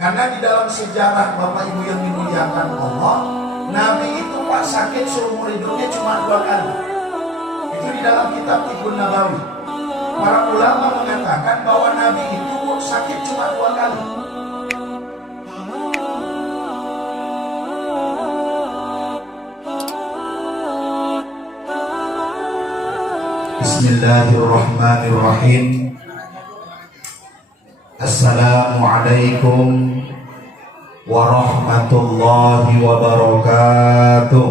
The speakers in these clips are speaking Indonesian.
Karena di dalam sejarah Bapak Ibu yang dimuliakan Allah, Nabi itu Pak sakit seumur hidupnya cuma 2 kali. Itu di dalam kitab Tibbun Nabawi. Para ulama mengatakan bahwa Nabi itu sakit cuma 2 kali. Bismillahirrahmanirrahim. Assalamualaikum warahmatullahi wabarakatuh.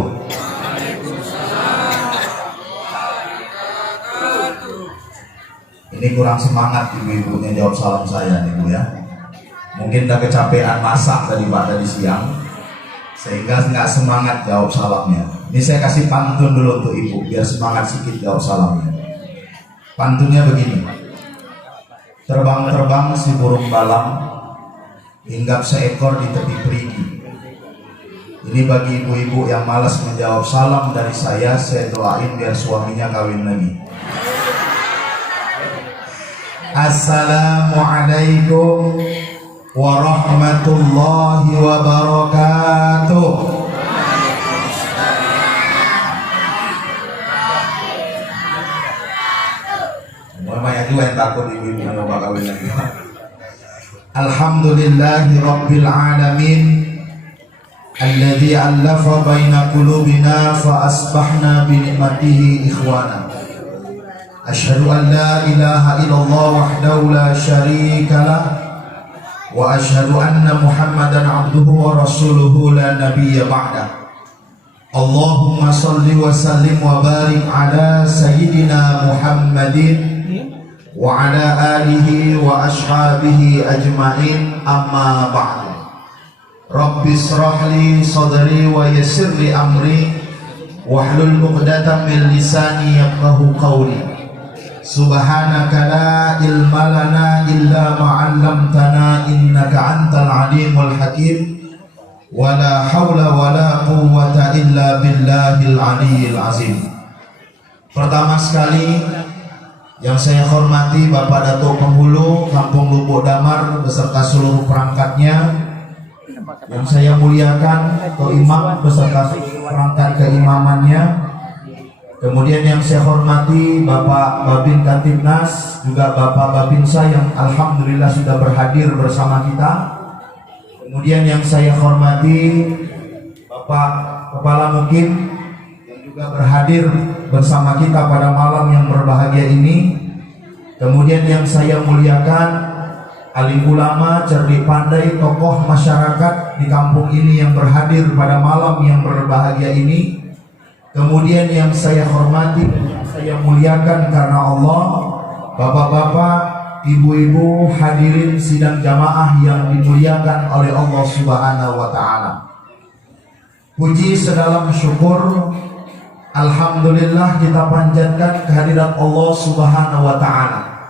Ini kurang semangat ibu-ibunya jawab salam saya nih Bu ya. Mungkin udah kecapean masak tadi siang, sehingga nggak semangat jawab salamnya. Ini saya kasih pantun dulu untuk ibu biar semangat sedikit jawab salamnya. Pantunnya begini. Terbang-terbang si burung balang, hinggap seekor di tepi perigi. Ini bagi ibu-ibu yang malas menjawab salam dari saya doain biar suaminya kawin lagi. Assalamualaikum warahmatullahi wabarakatuh. Banyak juga yang takut ibu-ibu nyoba kawin lagi. Alhamdulillahi rabbil alamin, alladzi allafa baina qulubina fa asbahna bi ni'matihi ikhwana. Asyhadu an la ilaha illallah wahdahu la syarika lah wa asyhadu anna Muhammadan abduhu wa rasuluhu la nabiyya ba'da. Allahumma salli wa sallim wa barik ala sayyidina Muhammadin wa ala alihi wa ashabihi ajma'in, amma ba'du. Rabbi shrah li sadri wa yassir li amri wahlul 'uqdatam min lisani yafqahu qawli. Subhanaka la ilma lana illa ma 'allamtana innaka antal alimul hakim. Wala haula wala quwwata illa billahil aliyyil azim. Pertama sekali yang saya hormati Bapak Datuk Penghulu Kampung Lubuk Damar beserta seluruh perangkatnya, yang saya muliakan Ketua Imam beserta perangkat keimamannya. Kemudian yang saya hormati Bapak Babin Kantipnas, juga Bapak Babinsa yang alhamdulillah sudah berhadir bersama kita. Kemudian yang saya hormati Bapak Kepala Mukim yang juga berhadir bersama kita pada malam yang berbahagia ini. Kemudian yang saya muliakan alim ulama, cerdik pandai, tokoh masyarakat di kampung ini yang berhadir pada malam yang berbahagia ini. Kemudian yang saya hormati dan yang saya muliakan karena Allah, bapak-bapak, ibu-ibu, hadirin sidang jamaah yang dimuliakan oleh Allah Subhanahu wa ta'ala. Puji sedalam syukur, alhamdulillah kita panjatkan kehadirat Allah Subhanahu wa ta'ala,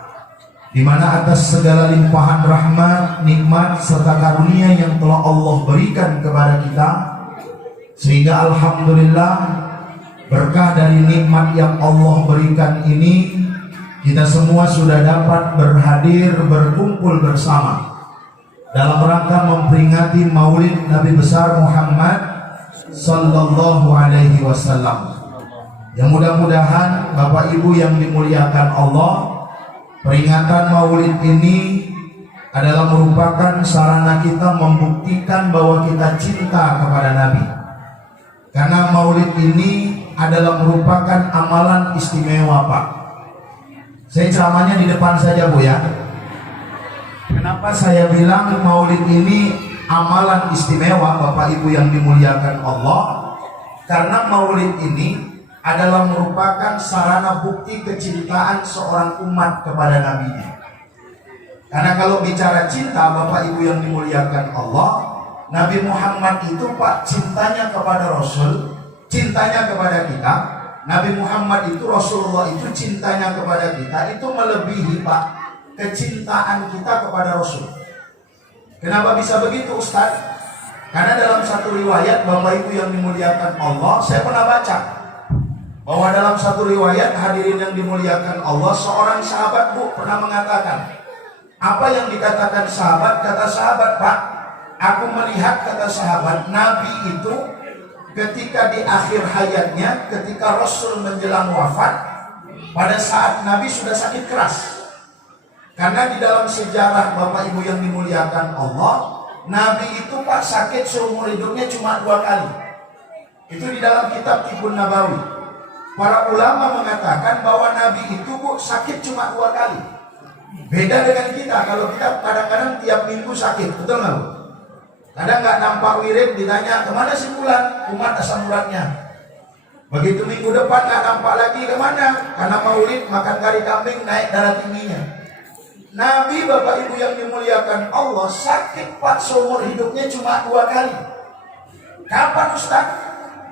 di mana atas segala limpahan rahmat, nikmat serta karunia yang telah Allah berikan kepada kita, sehingga alhamdulillah berkah dari nikmat yang Allah berikan ini, kita semua sudah dapat berhadir berkumpul bersama dalam rangka memperingati Maulid Nabi besar Muhammad sallallahu alaihi wasallam. Yang mudah-mudahan Bapak Ibu yang dimuliakan Allah, peringatan Maulid ini adalah merupakan sarana kita membuktikan bahwa kita cinta kepada Nabi. Karena Maulid ini adalah merupakan amalan istimewa, Pak. Saya ceramahnya di depan saja Bu ya. Kenapa saya bilang Maulid ini amalan istimewa Bapak Ibu yang dimuliakan Allah? Karena Maulid ini adalah merupakan sarana bukti kecintaan seorang umat kepada Nabi-Nya. Karena kalau bicara cinta Bapak Ibu yang dimuliakan Allah, Nabi Muhammad itu Pak cintanya kepada Rasul, cintanya kepada kita. Nabi Muhammad itu, Rasulullah itu cintanya kepada kita itu melebihi Pak kecintaan kita kepada Rasul. Kenapa bisa begitu Ustaz? Karena dalam satu riwayat Bapak Ibu yang dimuliakan Allah, saya pernah baca bahwa dalam satu riwayat hadirin yang dimuliakan Allah, seorang sahabat Bu pernah mengatakan, apa yang dikatakan sahabat? Kata sahabat, Pak, Aku melihat, kata sahabat, Nabi itu ketika di akhir hayatnya, ketika Rasul menjelang wafat, pada saat Nabi sudah sakit keras. Karena di dalam sejarah Bapak Ibu yang dimuliakan Allah, Nabi itu Pak sakit seumur hidupnya cuma 2 kali. Itu di dalam kitab Tibbun Nabawi. Para ulama mengatakan bahwa Nabi itu sakit cuma 2 kali. Beda dengan kita, kalau kita kadang-kadang tiap minggu sakit, betul nggak Bu? Kadang nggak nampak wirid, ditanya kemana si Bulan, umat asam uratnya. Begitu minggu depan nggak nampak lagi, kemana? Karena maulid makan kari kambing, naik darah tingginya. Nabi Bapak Ibu yang dimuliakan Allah sakit Pak seumur hidupnya cuma 2 kali. Kapan Ustaz?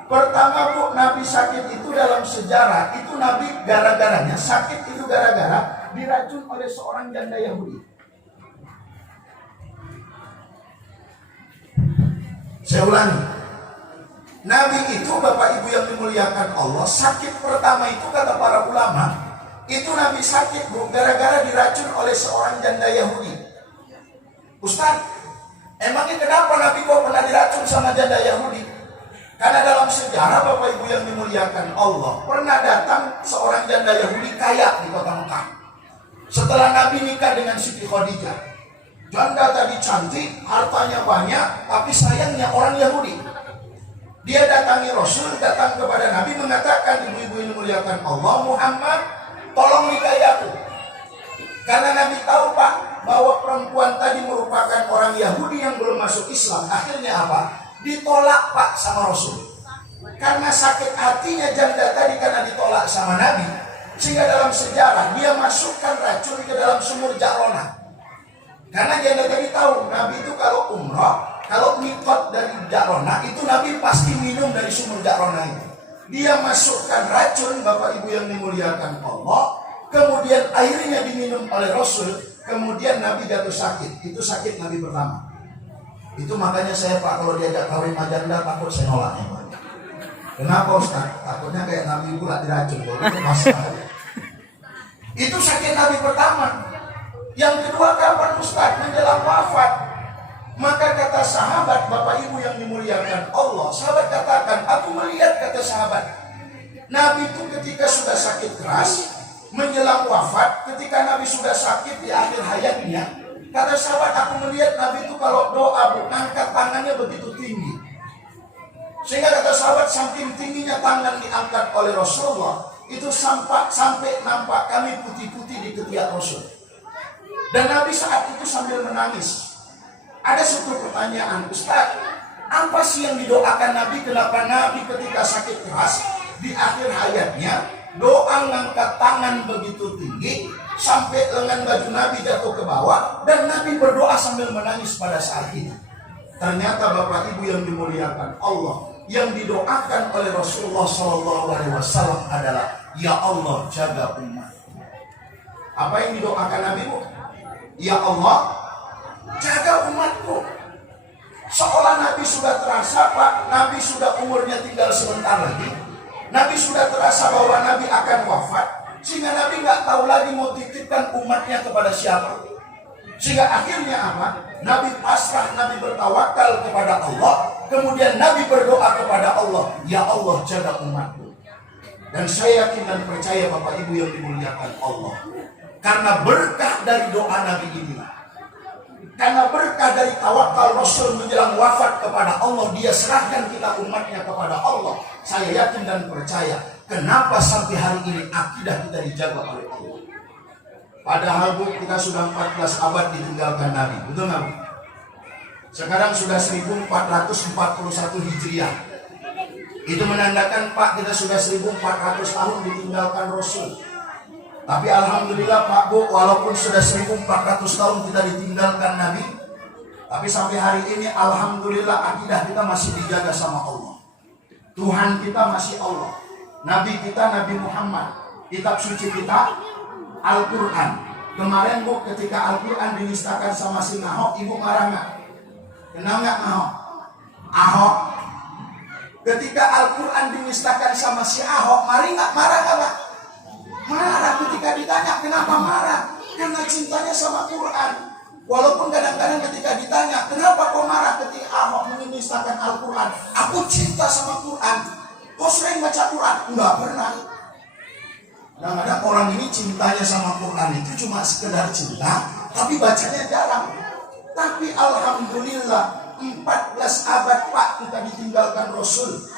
Pertama Bu, Nabi sakit itu dalam sejarah, itu Nabi gara-garanya sakit itu gara-gara diracun oleh seorang janda Yahudi. Saya ulangi, Nabi itu Bapak Ibu yang dimuliakan Allah sakit pertama itu kata para ulama, itu Nabi sakit Bu gara-gara diracun oleh seorang janda Yahudi. Ustaz, emangnya kenapa Nabi kok pernah diracun sama janda Yahudi? Karena dalam sejarah Bapak Ibu yang dimuliakan Allah, pernah datang seorang janda Yahudi kaya di kota Mekah. Setelah Nabi nikah dengan Siti Khadijah, janda tadi cantik, hartanya banyak, tapi sayangnya orang Yahudi. Dia datangi Rasul, datang kepada Nabi mengatakan, ibu-ibu yang dimuliakan Allah, Muhammad, tolong nikahi aku. Karena Nabi tahu Pak, bahwa perempuan tadi merupakan orang Yahudi yang belum masuk Islam. Akhirnya apa? Ditolak Pak sama Rasul. Karena sakit hatinya janda tadi karena ditolak sama Nabi, sehingga dalam sejarah dia masukkan racun ke dalam sumur Ja'rona. Karena janda tadi tahu Nabi itu kalau umrah, kalau mikot dari Ja'rona itu Nabi pasti minum dari sumur Ja'rona itu. Dia masukkan racun Bapak Ibu yang dimuliakan Allah, kemudian airnya diminum oleh Rasul, kemudian Nabi jatuh sakit. Itu sakit Nabi pertama. Itu makanya saya Pak kalau diajak kawin sama janda takut saya nolaknya Pak. Kenapa Ustaz? Takutnya kayak Nabi pula diracun. Itu sakit Nabi pertama. Yang kedua kapan Ustaz? Menjelang wafat. Maka kata sahabat Bapak Ibu yang dimuliakan Allah, sahabat katakan, aku melihat, kata sahabat, Nabi itu ketika sudah sakit keras, menjelang wafat, ketika Nabi sudah sakit di akhir hayatnya, kata sahabat, aku melihat Nabi itu kalau doa angkat tangannya begitu tinggi. Sehingga kata sahabat, saking tingginya tangan diangkat oleh Rasulullah, itu sampai nampak kami putih-putih di ketiak Rasul. Dan Nabi saat itu sambil menangis. Ada satu pertanyaan, Ustaz, apa sih yang didoakan Nabi? Kenapa Nabi ketika sakit keras di akhir hayatnya doa ngangkat tangan begitu tinggi sampai lengan baju Nabi jatuh ke bawah dan Nabi berdoa sambil menangis pada saat itu? Ternyata Bapak Ibu yang dimuliakan Allah, yang didoakan oleh Rasulullah SAW adalah, ya Allah jaga umat. Apa yang didoakan Nabi Bu? Ya Allah jaga umatku. Seolah Nabi sudah terasa Pak, Nabi sudah umurnya tinggal sebentar lagi. Nabi sudah terasa bahwa Nabi akan wafat, sehingga Nabi nggak tahu lagi mau titipkan umatnya kepada siapa. Sehingga akhirnya apa? Nabi pasrah, Nabi bertawakal kepada Allah. Kemudian Nabi berdoa kepada Allah, ya Allah jaga umatku. Dan saya yakin dan percaya Bapak Ibu yang dimuliakan Allah, karena berkah dari doa Nabi inilah, karena berkah dari tawakal Rasul menjelang wafat kepada Allah, dia serahkan kita umatnya kepada Allah. Saya yakin dan percaya, kenapa sampai hari ini akidah kita dijaga oleh Allah. Padahal Bu, kita sudah 14 abad ditinggalkan Nabi, betul nggak Bu? Sekarang sudah 1441 Hijriah. Itu menandakan Pak, kita sudah 1400 tahun ditinggalkan Rasul. Tapi alhamdulillah Pak Bu, walaupun sudah 1400 tahun kita ditinggalkan Nabi, tapi sampai hari ini alhamdulillah akidah kita masih dijaga sama Allah. Tuhan kita masih Allah. Nabi kita Nabi Muhammad. Kitab suci kita Al-Quran. Kemarin Bu, ketika Al-Quran dinistakan sama si Ahok, Ibu marah nggak? Kenal nggak Ahok? Ahok. Ketika Al-Quran dinistakan sama si Ahok, marah nggak Pak? Marah. Ketika ditanya kenapa marah? Karena cintanya sama Quran. Walaupun kadang-kadang ketika ditanya kenapa kok marah, Aku cinta sama Quran. Kau sering baca Quran? Enggak pernah. Kadang-kadang orang ini cintanya sama Quran itu cuma sekedar cinta, tapi bacanya jarang. Tapi alhamdulillah 14 abad Pak kita ditinggalkan Rasul.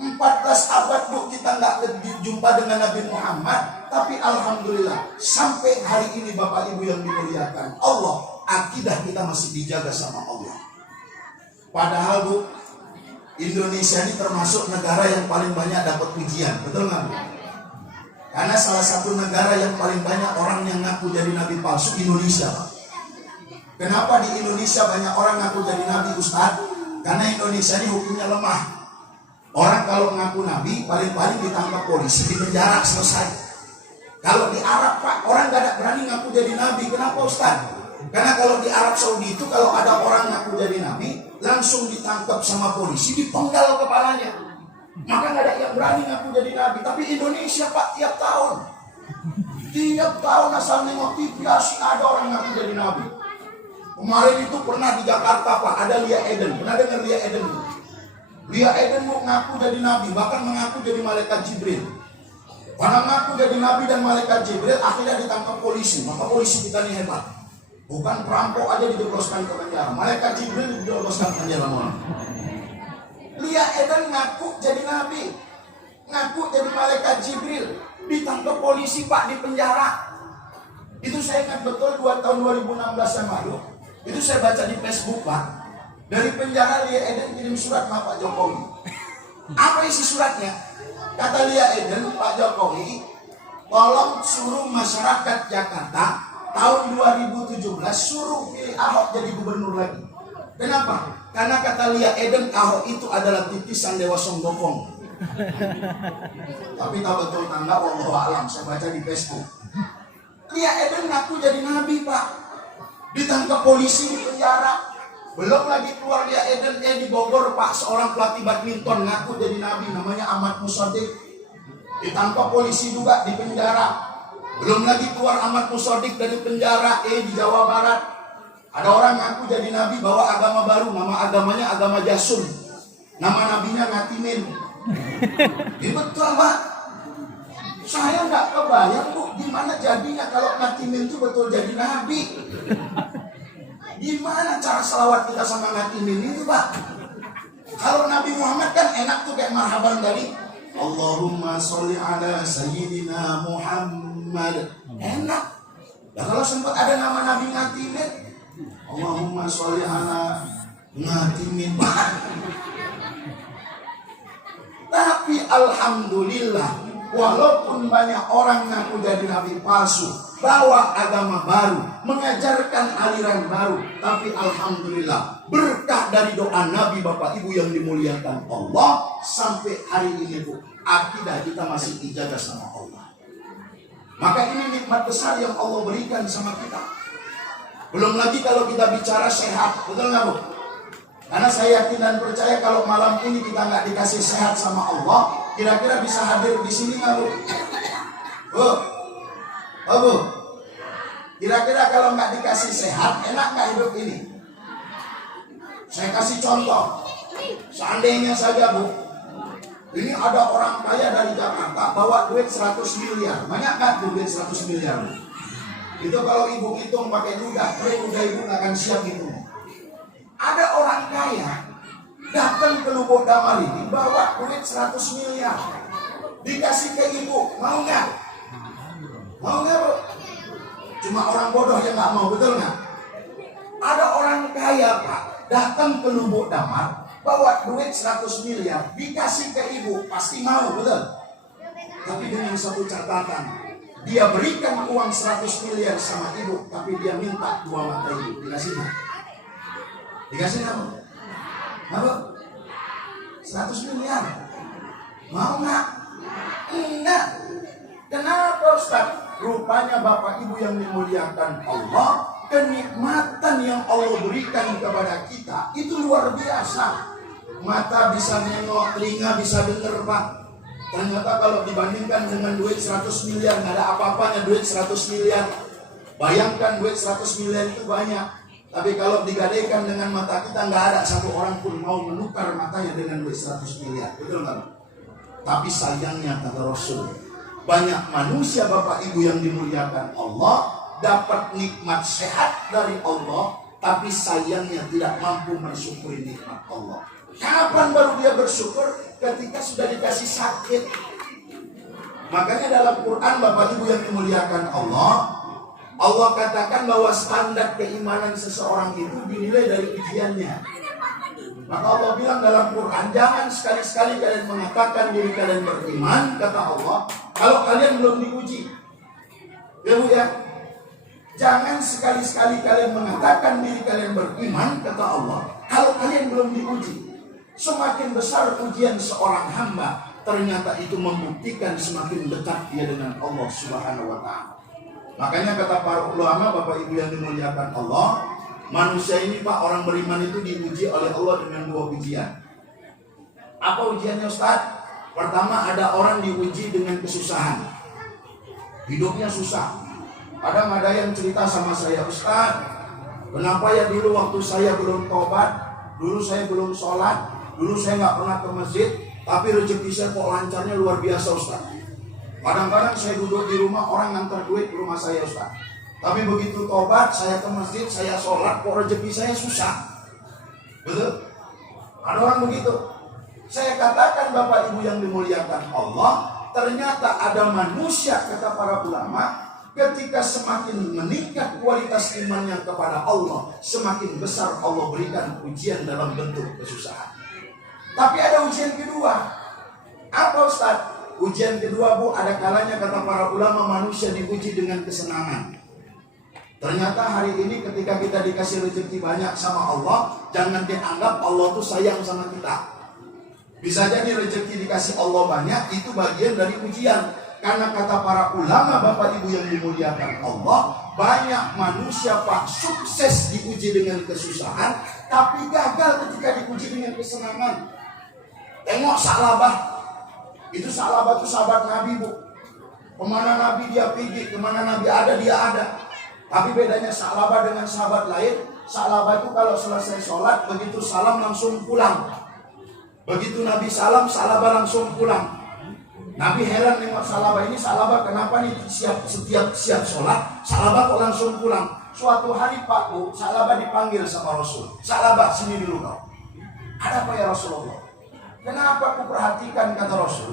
14 abad Bu kita nggak jumpa dengan Nabi Muhammad. Tapi alhamdulillah sampai hari ini Bapak Ibu yang dimuliakan Allah, akidah kita masih dijaga sama Allah. Padahal Bu, Indonesia ini termasuk negara yang paling banyak dapat pujian, betul nggak Bu? Karena salah satu negara yang paling banyak orang yang ngaku jadi nabi palsu, Indonesia Pak. Kenapa di Indonesia banyak orang ngaku jadi nabi Ustaz? Karena Indonesia ini hukumnya lemah. Orang kalau ngaku nabi paling-paling ditangkap polisi, dipenjara, selesai. Kalau di Arab Pak, orang gak ada berani ngaku jadi nabi. Kenapa Ustaz? Karena kalau di Arab Saudi itu kalau ada orang ngaku jadi nabi, langsung ditangkap sama polisi, dipenggal kepalanya. Maka gak ada yang berani ngaku jadi nabi. Tapi Indonesia Pak, tiap tahun asal nengok TV ada orang ngaku jadi nabi. Kemarin itu pernah di Jakarta Pak, ada Lia Eden. Pernah dengar Lia Eden? Lia Eden mau ngaku jadi nabi, bahkan mengaku jadi malaikat Jibril. Karena ngaku jadi nabi dan malaikat Jibril, akhirnya ditangkap polisi. Maka polisi kita ini hebat. Bukan perampok aja dijebloskan ke penjara, malaikat Jibril dijebloskan ke penjara. Lia Eden ngaku jadi nabi, ngaku jadi malaikat Jibril, ditangkap polisi Pak, di penjara. Itu saya ingat betul tahun 2016 yang lalu. Itu saya baca di Facebook Pak. Dari penjara Lia Eden kirim surat sama Pak Jokowi. Apa isi suratnya? Kata Lia Eden, Pak Jokowi, tolong suruh masyarakat Jakarta tahun 2017 suruh pilih Ahok jadi gubernur lagi. Kenapa? Karena kata Lia Eden, Ahok itu adalah titisan Dewa Songgokong. Tapi tak betul tanda, wallahu a'lam, saya baca di Facebook. Lia Eden ngaku jadi nabi Pak, ditangkap polisi, di penjara. Belum lagi keluar Lia Eden di Bogor Pak, seorang pelatih badminton ngaku jadi nabi, namanya Ahmad Musodik, ditangkap polisi juga, di penjara. Belum lagi keluar Ahmad Musodik dari penjara di Jawa Barat. Ada orang ngaku jadi nabi bawa agama baru, nama agamanya agama Jasun, nama nabinya Ngatimin. Ini betul Pak. Saya nggak kebayang Bu, gimana jadinya kalau Ngatimin itu betul jadi nabi. Gimana cara selawat kita sama Ngatimin itu Pak? Kalau Nabi Muhammad kan enak tuh kayak marhaban dari Allahumma sholli ala sayyidina Muhammad. Enak. Ya kalau sempat ada nama Nabi Ngatimin, Allahumma sholli ala Ngatimin. Tapi alhamdulillah, walaupun banyak orang ngaku jadi nabi palsu, bawa agama baru, mengajarkan aliran baru, tapi alhamdulillah berkah dari doa Nabi Bapak Ibu yang dimuliakan Allah, sampai hari ini Bu, akidah kita masih dijaga sama Allah. Maka ini nikmat besar yang Allah berikan sama kita. Belum lagi kalau kita bicara sehat, betul nggak Bu? Karena saya yakin dan percaya kalau malam ini kita nggak dikasih sehat sama Allah, kira-kira bisa hadir di sini nggak Bu? Bu, oh Bu, kira-kira kalau nggak dikasih sehat, enak nggak hidup ini? Saya kasih contoh. Seandainya saja Bu, ini ada orang kaya dari Jakarta bawa duit 100 miliar. Banyak nggak tuh duit 100 miliar? Itu kalau ibu hitung pakai ludah, udah ibu nggak akan siap hitung. Ada orang kaya datang ke Lubuk Damar ini bawa duit 100 miliar, dikasih ke ibu, mau nggak? Mau nggak Bu? Cuma orang bodoh yang nggak mau, betul nggak? Ada orang kaya Pak datang ke Lubuk Damar bawa duit 100 miliar, dikasih ke ibu, pasti mau, betul? Tapi dengan satu catatan, dia berikan uang 100 miliar sama ibu, tapi dia minta dua mata ibu, dikasih nggak? Dikasih nggak? Apa? 100 miliar. Mau nggak? Enggak. Kenapa Ustaz? Rupanya Bapak Ibu yang dimuliakan Allah, kenikmatan yang Allah berikan kepada kita itu luar biasa. Mata bisa nengok, telinga bisa dengar Pak. Ternyata kalau dibandingkan dengan duit 100 miliar, nggak ada apa-apanya duit 100 miliar. Bayangkan duit 100 miliar itu banyak. Tapi kalau digadaikan dengan mata kita, nggak ada satu orang pun mau menukar matanya dengan duit 100 miliar. Betul nggak? Tapi sayangnya kata Rasul, banyak manusia Bapak Ibu yang dimuliakan Allah dapat nikmat sehat dari Allah, tapi sayangnya tidak mampu mensyukuri nikmat Allah. Kapan baru dia bersyukur? Ketika sudah dikasih sakit. Makanya dalam Quran Bapak Ibu yang dimuliakan Allah, Allah katakan bahwa standar keimanan seseorang itu dinilai dari ujiannya. Maka Allah bilang dalam Quran, jangan sekali-sekali kalian mengatakan diri kalian beriman, kata Allah, kalau kalian belum diuji. Ya Bu ya, jangan sekali-sekali kalian mengatakan diri kalian beriman, kata Allah, kalau kalian belum diuji. Semakin besar ujian seorang hamba, ternyata itu membuktikan semakin dekat dia dengan Allah Subhanahu wa Ta'ala. Makanya kata para ulama, Bapak Ibu yang dimuliakan Allah, manusia ini Pak, orang beriman itu diuji oleh Allah dengan 2 ujian. Apa ujiannya Ustaz? Pertama, ada orang diuji dengan kesusahan. Hidupnya susah. Ada yang cerita sama saya, Ustaz, kenapa ya dulu waktu saya belum tobat, dulu saya belum sholat, dulu saya nggak pernah ke masjid, tapi rezeki saya kok lancarnya luar biasa Ustaz. Kadang-kadang saya duduk di rumah, orang ngantar duit ke rumah saya Ustaz. Tapi begitu tobat, saya ke masjid, saya sholat, kok rezeki saya susah. Betul? Ada orang begitu. Saya katakan Bapak Ibu yang dimuliakan Allah, ternyata ada manusia, kata para ulama, ketika semakin meningkat kualitas imannya kepada Allah, semakin besar Allah berikan ujian dalam bentuk kesusahan. Tapi ada ujian kedua. Apa Ustaz? Ujian kedua Bu, ada kalanya kata para ulama manusia diuji dengan kesenangan. Ternyata hari ini ketika kita dikasih rezeki banyak sama Allah, jangan dianggap Allah tuh sayang sama kita. Bisa jadi rezeki dikasih Allah banyak, itu bagian dari ujian. Karena kata para ulama Bapak Ibu yang dimuliakan Allah, banyak manusia Pak sukses diuji dengan kesusahan, tapi gagal ketika diuji dengan kesenangan. Tengok Sa'labah. Itu Sa'labah itu sahabat Nabi Bu. Kemana Nabi dia pergi, kemana Nabi ada dia ada. Tapi bedanya Sa'labah dengan sahabat lain, Sa'labah itu kalau selesai sholat, begitu salam langsung pulang. Begitu Nabi salam, Sa'labah langsung pulang. Nabi heran nengok Sa'labah ini, Sa'labah kenapa nih setiap siap sholat, Sa'labah kok langsung pulang. Suatu hari Pak Bu, Sa'labah dipanggil sama Rasul. Sa'labah sini dulu kau. Ada apa ya Rasulullah? Kenapa aku perhatikan kata Rasul,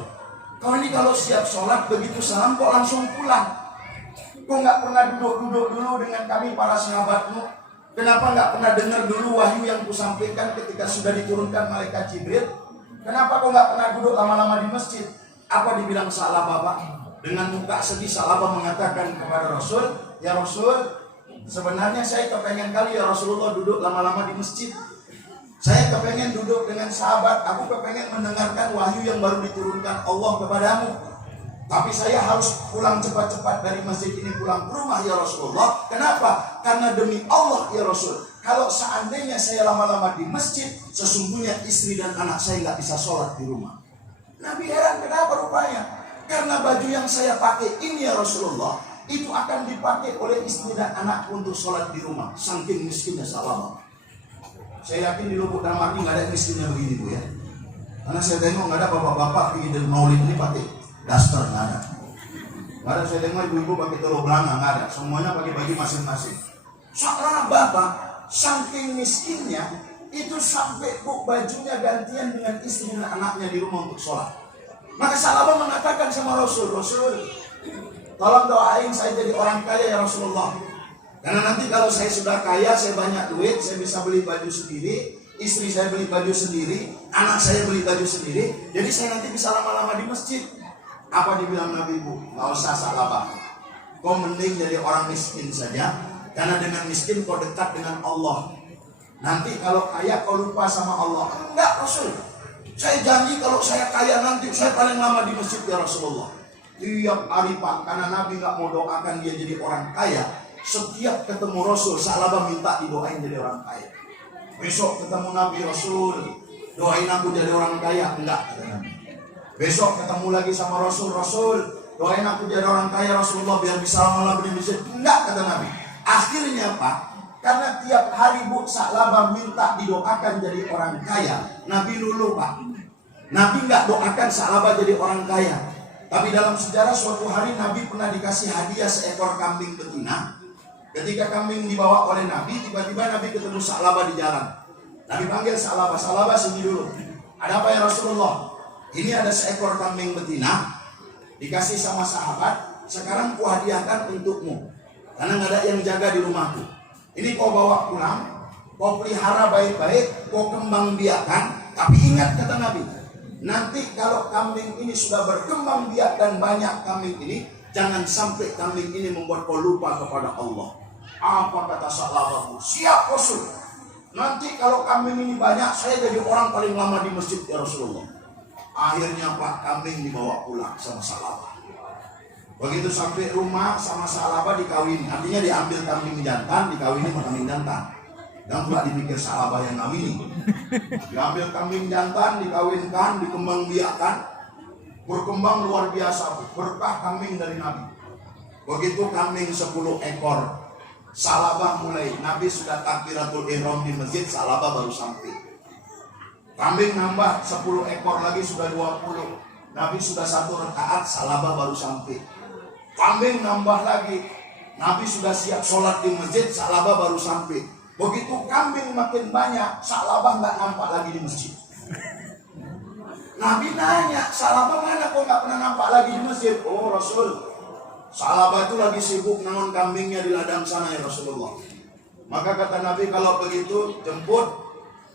kau ini kalau siap sholat begitu salam kok langsung pulang. Kok nggak pernah duduk-duduk dulu dengan kami para sahabatmu? Kenapa nggak pernah dengar dulu wahyu yang kusampaikan ketika sudah diturunkan malaikat Jibril? Kenapa kau nggak pernah duduk lama-lama di masjid? Apa dibilang Sa'labah Pak? Dengan muka sedih Sa'labah mengatakan kepada Rasul, ya Rasul, sebenarnya saya kepengen kali ya Rasulullah duduk lama-lama di masjid. Saya kepengen duduk dengan sahabat, aku kepengen mendengarkan wahyu yang baru diturunkan Allah kepadamu. Tapi saya harus pulang cepat-cepat dari masjid ini, pulang ke rumah ya Rasulullah. Kenapa? Karena demi Allah ya Rasul, kalau seandainya saya lama-lama di masjid, sesungguhnya istri dan anak saya nggak bisa sholat di rumah. Nabi heran, kenapa rupanya? Karena baju yang saya pakai ini ya Rasulullah, itu akan dipakai oleh istri dan anak untuk sholat di rumah. Saking miskinnya Sa'labah. Saya yakin di Lubuk Damar ini nggak ada miskinnya begini Bu ya. Karena saya tengok nggak ada bapak-bapak di maulid ini pakai daster, nggak ada. Nggak ada, saya tengok ibu-ibu pakai telur belanga, nggak ada. Semuanya pakai baju masing-masing. Seorang bapak saking miskinnya itu sampai Bu bajunya gantian dengan istri dan anaknya di rumah untuk sholat. Maka Sa'labah mengatakan sama Rasul, Rasul, tolong doain saya jadi orang kaya ya Rasulullah. Karena nanti kalau saya sudah kaya, saya banyak duit, saya bisa beli baju sendiri, istri saya beli baju sendiri, anak saya beli baju sendiri, jadi saya nanti bisa lama-lama di masjid. Apa dibilang Nabi Bu? Gak usah Sa'labah, kau mending jadi orang miskin saja, karena dengan miskin kau dekat dengan Allah. Nanti kalau kaya kau lupa sama Allah. Enggak Rasul, saya janji kalau saya kaya nanti saya paling lama di masjid ya Rasulullah. Tiap hari Pak, karena Nabi gak mau doakan dia jadi orang kaya, setiap ketemu Rasul, Sa'labah minta didoain jadi orang kaya. Besok ketemu Nabi, Rasul, doain aku jadi orang kaya. Enggak, kata Nabi. Besok ketemu lagi sama Rasul, Rasul, doain aku jadi orang kaya Rasulullah biar bisa lama-lama di masjid. Enggak, kata Nabi. Akhirnya Pak, Karena tiap hari Bu Sa'labah minta didoakan jadi orang kaya. Nabi luluh Pak. Nabi nggak doakan Sa'labah jadi orang kaya. Tapi dalam sejarah suatu hari Nabi pernah dikasih hadiah seekor kambing betina. Ketika kambing dibawa oleh Nabi, tiba-tiba Nabi ketemu Sa'labah di jalan. Nabi panggil Sa'labah, Sa'labah sini dulu. Ada apa ya Rasulullah? Ini ada seekor kambing betina, dikasih sama sahabat. Sekarang kuhadiahkan untukmu, karena nggak ada yang jaga di rumahku. Ini kau bawa pulang, kau pelihara baik-baik, kau kembang biakan. Tapi ingat kata Nabi, nanti kalau kambing ini sudah berkembang biak dan banyak kambing ini, jangan sampai kambing ini membuat kau lupa kepada Allah. Apa kata Sa'labah? Siap Rasul. Nanti kalau kambing ini banyak, saya jadi orang paling lama di masjid ya Rasulullah. Akhirnya Pak, kambing dibawa pulang sama Sa'labah. Begitu sampai rumah sama Sa'labah dikawin. Artinya diambil kambing jantan, dikawini sama kambing jantan. Dan pula dipikir Sa'labah yang ngawini. Diambil kambing jantan, dikawinkan, dikembangbiakkan. Berkembang luar biasa, berkah kambing dari Nabi. Begitu kambing 10 ekor, Sa'labah mulai. Nabi sudah takbiratul ihram di masjid, Sa'labah baru sampai. Kambing nambah 10 ekor lagi sudah 20. Nabi sudah 1 rakaat, Sa'labah baru sampai. Kambing nambah lagi, Nabi sudah siap sholat di masjid, Sa'labah baru sampai. Begitu kambing makin banyak, Sa'labah nggak nampak lagi di masjid. Nabi nanya, Sa'labah mana kok nggak pernah nampak lagi di masjid? Oh Rasul, Sa'labah itu lagi sibuk nangon kambingnya di ladang sana ya Rasulullah. Maka kata Nabi, kalau begitu jemput,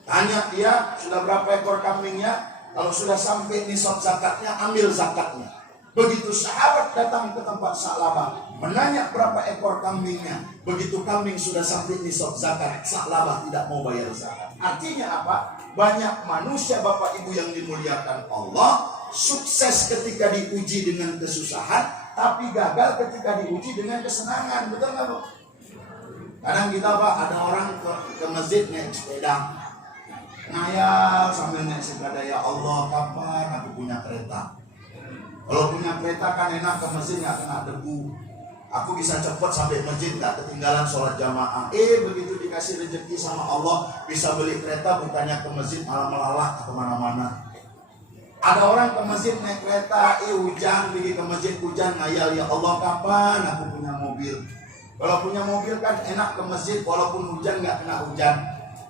tanya dia sudah berapa ekor kambingnya. Kalau sudah sampai nisab zakatnya, ambil zakatnya. Begitu sahabat datang ke tempat Sa'labah, menanya berapa ekor kambingnya. Begitu kambing sudah sampai nisab zakat, Sa'labah tidak mau bayar zakat. Artinya apa? Banyak manusia Bapak Ibu yang dimuliakan Allah, sukses ketika diuji dengan kesusahan, tapi gagal ketika diuji dengan kesenangan. Betul nggak Bu? Kadang kita Pak, ada orang ke masjid naik sepeda, ngayal sambil naik sepeda, ya Allah kapan aku punya kereta. Kalau punya kereta kan enak, ke masjid nggak kena debu. Aku bisa cepat sampai masjid, nggak ketinggalan sholat jamaah. Begitu dikasih rezeki sama Allah, bisa beli kereta, bukannya ke masjid malah melalak kemana-mana. Ada orang ke masjid naik kereta, hujan, pergi ke masjid hujan, ngayal, ya Allah kapan aku punya mobil. Kalau punya mobil kan enak ke masjid, walaupun hujan nggak kena hujan.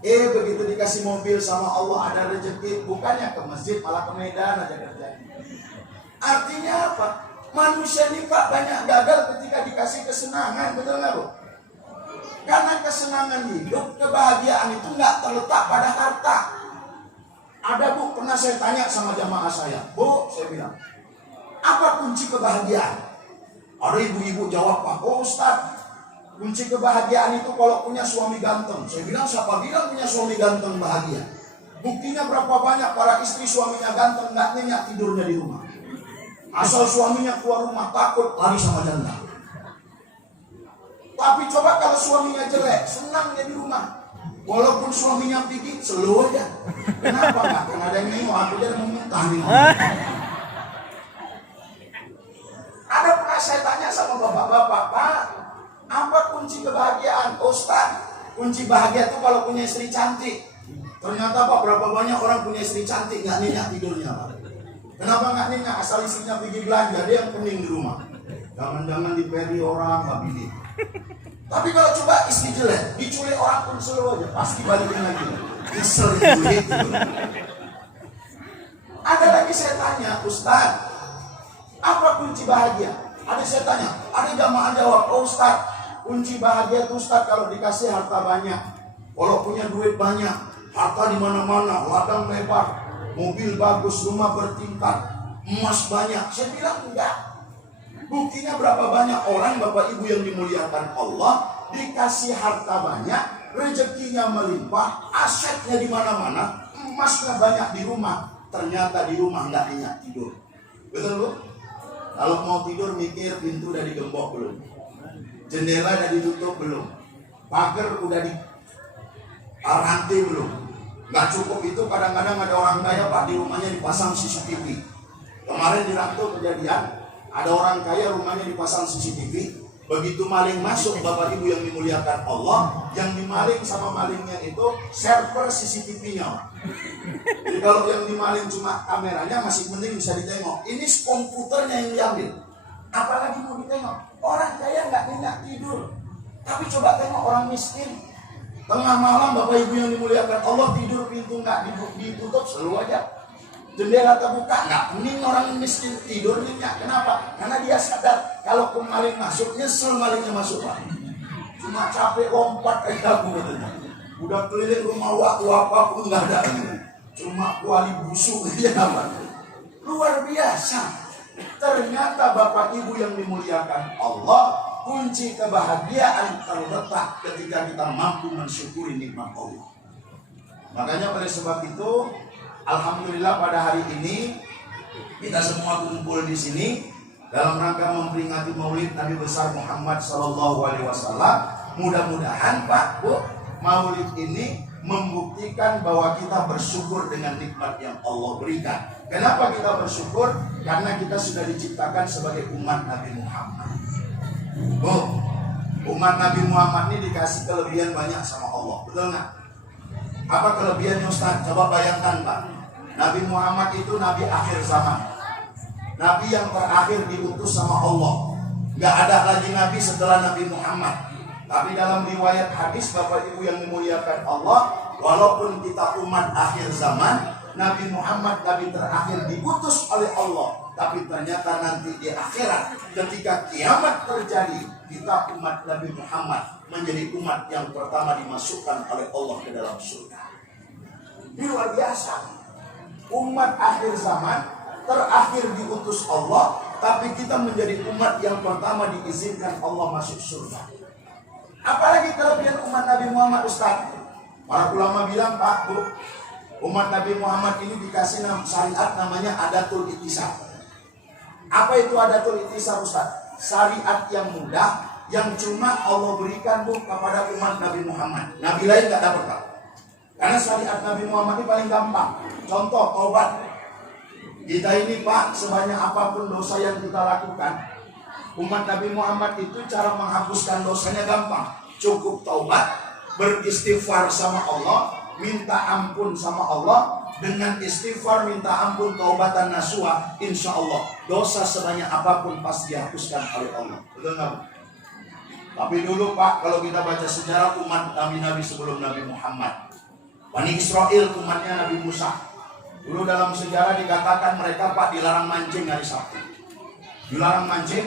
Begitu dikasih mobil sama Allah, ada rezeki, bukannya ke masjid malah ke Medan aja kerja. Artinya apa? Manusia ini Pak banyak gagal ketika dikasih kesenangan, betul nggak Bu? Karena kesenangan hidup, kebahagiaan itu nggak terletak pada harta. Ada Bu, pernah saya tanya sama jamaah saya, Bu, saya bilang, apa kunci kebahagiaan? Ada ibu-ibu jawab, Pak, oh Ustaz, kunci kebahagiaan itu kalau punya suami ganteng. Saya bilang, siapa bilang punya suami ganteng bahagia? Buktinya berapa banyak para istri suaminya ganteng nggak nyenyak tidurnya di rumah. Asal suaminya keluar rumah takut lari sama janda. Tapi coba kalau suaminya jelek, senang dia di rumah. Walaupun suaminya pergi, slow aja. Kenapa nggak? Karena ada yang nengok, aku jadi meminta nih. Ada pernah saya tanya sama bapak-bapak, Pak, apa kunci kebahagiaan? Ustaz, kunci bahagia itu kalau punya istri cantik. Ternyata Pak, berapa banyak orang punya istri cantik nggak nyenyak tidurnya Pak. Kenapa nggak nyenyak? Asal istrinya pergi belanja, dia yang pening di rumah. Jangan-jangan diperi orang nggak pilih. Tapi kalau coba istri jelek, diculik orang pun slow aja, pasti balikin lagi. Kesel duit. Ada lagi saya tanya, Ustaz, apa kunci bahagia? Ada saya tanya, ada jamaah jawab, oh Ustaz, kunci bahagia itu Ustaz kalau dikasih harta banyak. Kalau punya duit banyak, harta di mana-mana, ladang lebar, mobil bagus, rumah bertingkat, emas banyak. Saya bilang enggak. Buktinya berapa banyak orang Bapak Ibu yang dimuliakan Allah, dikasih harta banyak, rezekinya melimpah, asetnya di mana-mana, emasnya banyak di rumah, ternyata di rumah nggak nyenyak tidur. Betul Bu? Kalau mau tidur mikir pintu udah digembok belum, jendela udah ditutup belum, pagar udah di rantai belum. Nggak cukup itu, kadang-kadang ada orang kaya Pak, di rumahnya dipasang CCTV. Kemarin di Rantau kejadian, ada orang kaya rumahnya dipasang CCTV. Begitu maling masuk, Bapak Ibu yang dimuliakan Allah, yang dimaling sama malingnya itu server CCTV-nya. Jadi kalau yang dimaling cuma kameranya masih mending bisa ditengok. Ini komputernya yang diambil. Apalagi mau ditengok. Orang kaya nggak enak tidur. Tapi coba tengok orang miskin. Tengah malam Bapak Ibu yang dimuliakan Allah tidur, pintu nggak ditutup, selalu aja. Jendela terbuka, nggak mending orang miskin tidur nyenyak. Kenapa? Karena dia sadar kalau maling masuk, nyesel malingnya masuk Pak. Cuma capek lompat aja aku katanya. Udah keliling rumah waktu apapun nggak ada. Cuma kuali busuk aja Pak. Luar biasa. Ternyata Bapak Ibu yang dimuliakan Allah, kunci kebahagiaan terletak ketika kita mampu mensyukuri nikmat Allah. Makanya pada sebab itu, alhamdulillah pada hari ini kita semua kumpul di sini dalam rangka memperingati Maulid Nabi besar Muhammad SAW. Mudah-mudahan Pak Bu, Maulid ini membuktikan bahwa kita bersyukur dengan nikmat yang Allah berikan. Kenapa kita bersyukur? Karena kita sudah diciptakan sebagai umat Nabi Muhammad. Bu, umat Nabi Muhammad ini dikasih kelebihan banyak sama Allah, betul nggak? Apa kelebihannya Ustaz? Coba bayangkan Pak. Nabi Muhammad itu Nabi akhir zaman. Nabi yang terakhir diutus sama Allah. Nggak ada lagi Nabi setelah Nabi Muhammad. Tapi dalam riwayat hadis Bapak Ibu yang dimuliakan Allah, walaupun kita umat akhir zaman, Nabi Muhammad Nabi terakhir diutus oleh Allah. Tapi ternyata nanti di akhirat ketika kiamat terjadi, kita umat Nabi Muhammad menjadi umat yang pertama dimasukkan oleh Allah ke dalam surga. Ini luar biasa. Umat akhir zaman terakhir diutus Allah, tapi kita menjadi umat yang pertama diizinkan Allah masuk surga. Apalagi kelebihan umat Nabi Muhammad Ustaz? Para ulama bilang Pak Bu, umat Nabi Muhammad ini dikasih syariat namanya Adatul Ittisar. Apa itu Adatul Ittisar Ustaz? Syariat yang mudah yang cuma Allah berikan Bu kepada umat Nabi Muhammad. Nabi lain nggak dapat Pak. Karena syariat Nabi Muhammad ini paling gampang. Contoh taubat. Kita ini Pak, sebanyak apapun dosa yang kita lakukan, umat Nabi Muhammad itu cara menghapuskan dosanya gampang. Cukup taubat, beristighfar sama Allah, minta ampun sama Allah. Dengan istighfar, minta ampun, taubatan nasuha, insya Allah dosa sebanyak apapun pasti dihapuskan oleh Allah. Betul nggak? Tapi dulu Pak, kalau kita baca sejarah umat Nabi sebelum Nabi Muhammad, Bani Israel umatnya Nabi Musa. Dulu dalam sejarah dikatakan mereka Pak dilarang mancing hari Sabtu. Dilarang mancing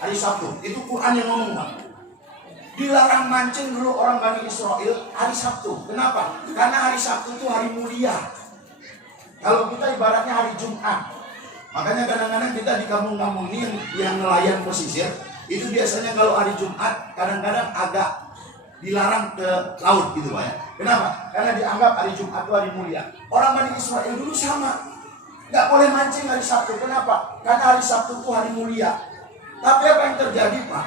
hari Sabtu. Itu Quran yang ngomong Pak. Dilarang mancing dulu orang Bani Israel hari Sabtu. Kenapa? Karena hari Sabtu itu hari mulia. Kalau kita ibaratnya hari Jumat. Makanya kadang-kadang kita di kampung-kampung ini yang nelayan pesisir, itu biasanya kalau hari Jumat kadang-kadang agak dilarang ke laut gitu Pak ya. Kenapa? Karena dianggap hari Jumat itu hari mulia. Orang Bani Israel dulu sama. Nggak boleh mancing hari Sabtu. Kenapa? Karena hari Sabtu itu hari mulia. Tapi apa yang terjadi Pak?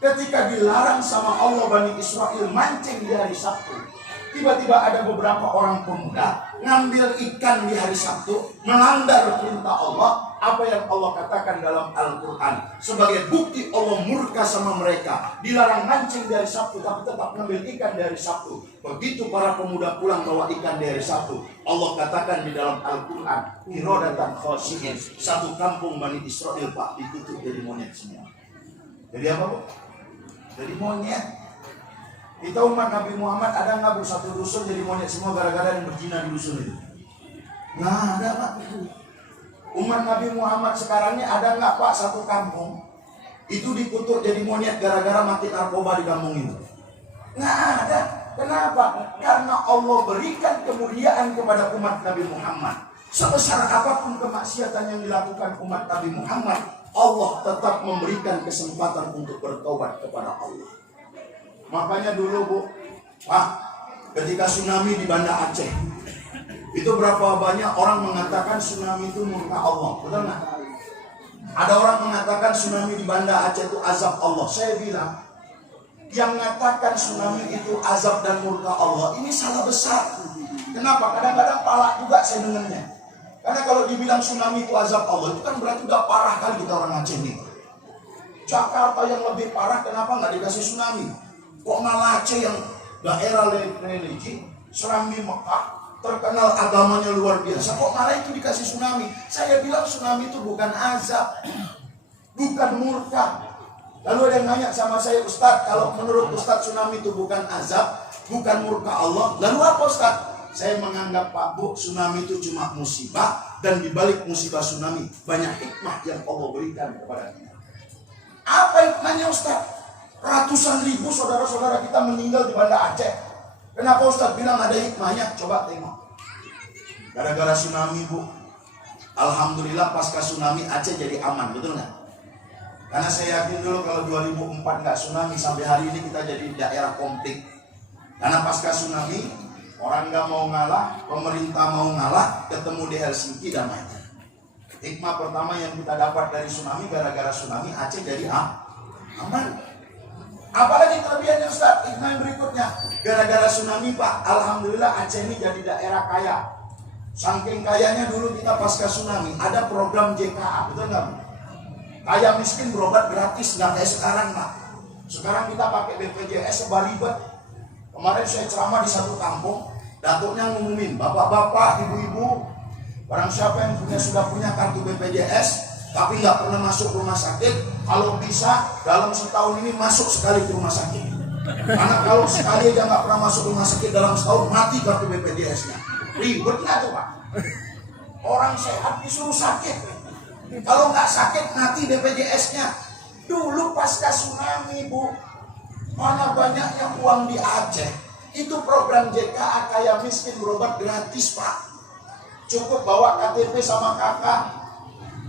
Ketika dilarang sama Allah Bani Israel mancing di hari Sabtu, tiba-tiba ada beberapa orang pemuda ngambil ikan di hari Sabtu, melanggar perintah Allah. Apa yang Allah katakan dalam Al-Quran sebagai bukti Allah murka sama mereka. Dilarang mancing di hari Sabtu, tapi tetap ngambil ikan di hari Sabtu. Begitu para pemuda pulang bawa ikan di hari Sabtu, Allah katakan di dalam Al-Quran, Irodatan khosiin, satu kampung Bani Israel Pak ditutup jadi monyet semua. Jadi apa Bu? Jadi monyet. Kita umat Nabi Muhammad ada nggak Bu satu dusun jadi monyet semua gara-gara yang berzina di dusun itu? Nggak ada Pak. Umat Nabi Muhammad sekarang ini ada nggak Pak satu kampung itu dikutuk jadi monyet gara-gara mati narkoba di kampung itu? Nggak ada. Kenapa? Karena Allah berikan kemuliaan kepada umat Nabi Muhammad. Sebesar apapun kemaksiatan yang dilakukan umat Nabi Muhammad, Allah tetap memberikan kesempatan untuk bertobat kepada Allah. Makanya dulu Bu, Pak, ketika tsunami di Banda Aceh, itu berapa banyak orang mengatakan tsunami itu murka Allah, betul nggak? Ada orang mengatakan tsunami di Banda Aceh itu azab Allah. Saya bilang, yang mengatakan tsunami itu azab dan murka Allah, ini salah besar. Kenapa? Kadang-kadang palak juga saya dengarnya. Karena kalau dibilang tsunami itu azab Allah, itu kan berarti udah parah kali kita orang Aceh ini. Jakarta yang lebih parah, kenapa nggak dikasih tsunami? Kok malah Aceh yang daerah religi, Serambi Mekah, terkenal agamanya luar biasa, kok malah itu dikasih tsunami? Saya bilang tsunami itu bukan azab, bukan murka. Lalu ada yang nanya sama saya, Ustadz, kalau menurut Ustadz tsunami itu bukan azab, bukan murka Allah, lalu apa Ustadz? Saya menganggap Pak Bu, tsunami itu cuma musibah, dan dibalik musibah tsunami banyak hikmah yang Allah berikan kepada kita. Apa hikmahnya Ustadz? Ratusan ribu saudara-saudara kita meninggal di Banda Aceh. Kenapa Ustadz bilang ada hikmahnya? Coba tengok. Gara-gara tsunami Bu, alhamdulillah pasca tsunami Aceh jadi aman, betul nggak? Karena saya yakin dulu kalau 2004 nggak tsunami, sampai hari ini kita jadi daerah konflik. Karena pasca tsunami, orang nggak mau ngalah, pemerintah mau ngalah, ketemu di Helsinki damai. Hikmah pertama yang kita dapat dari tsunami, gara-gara tsunami Aceh jadi aman. Apalagi kelebihannya Ustaz, hikmah yang berikutnya, gara-gara tsunami Pak, alhamdulillah Aceh ini jadi daerah kaya. Saking kayanya dulu kita pasca tsunami, ada program JKA, betul nggak Bu? Kaya miskin berobat gratis, nggak kayak sekarang Pak. Sekarang kita pakai BPJS sebab ribet. Kemarin saya ceramah di satu kampung, datuknya ngumumin, bapak-bapak, ibu-ibu, barang siapa yang sudah punya kartu BPJS, tapi nggak pernah masuk rumah sakit, kalau bisa dalam setahun ini masuk sekali ke rumah sakit. Karena kalau sekali aja nggak pernah masuk rumah sakit dalam setahun, mati kartu BPJS-nya. Ribet nggak tuh Pak? Orang sehat disuruh sakit. Kalau nggak sakit mati BPJS-nya. Dulu pasca tsunami Bu, mana banyaknya uang di Aceh. Itu program JKA kaya miskin berobat gratis Pak. Cukup bawa KTP sama kakak.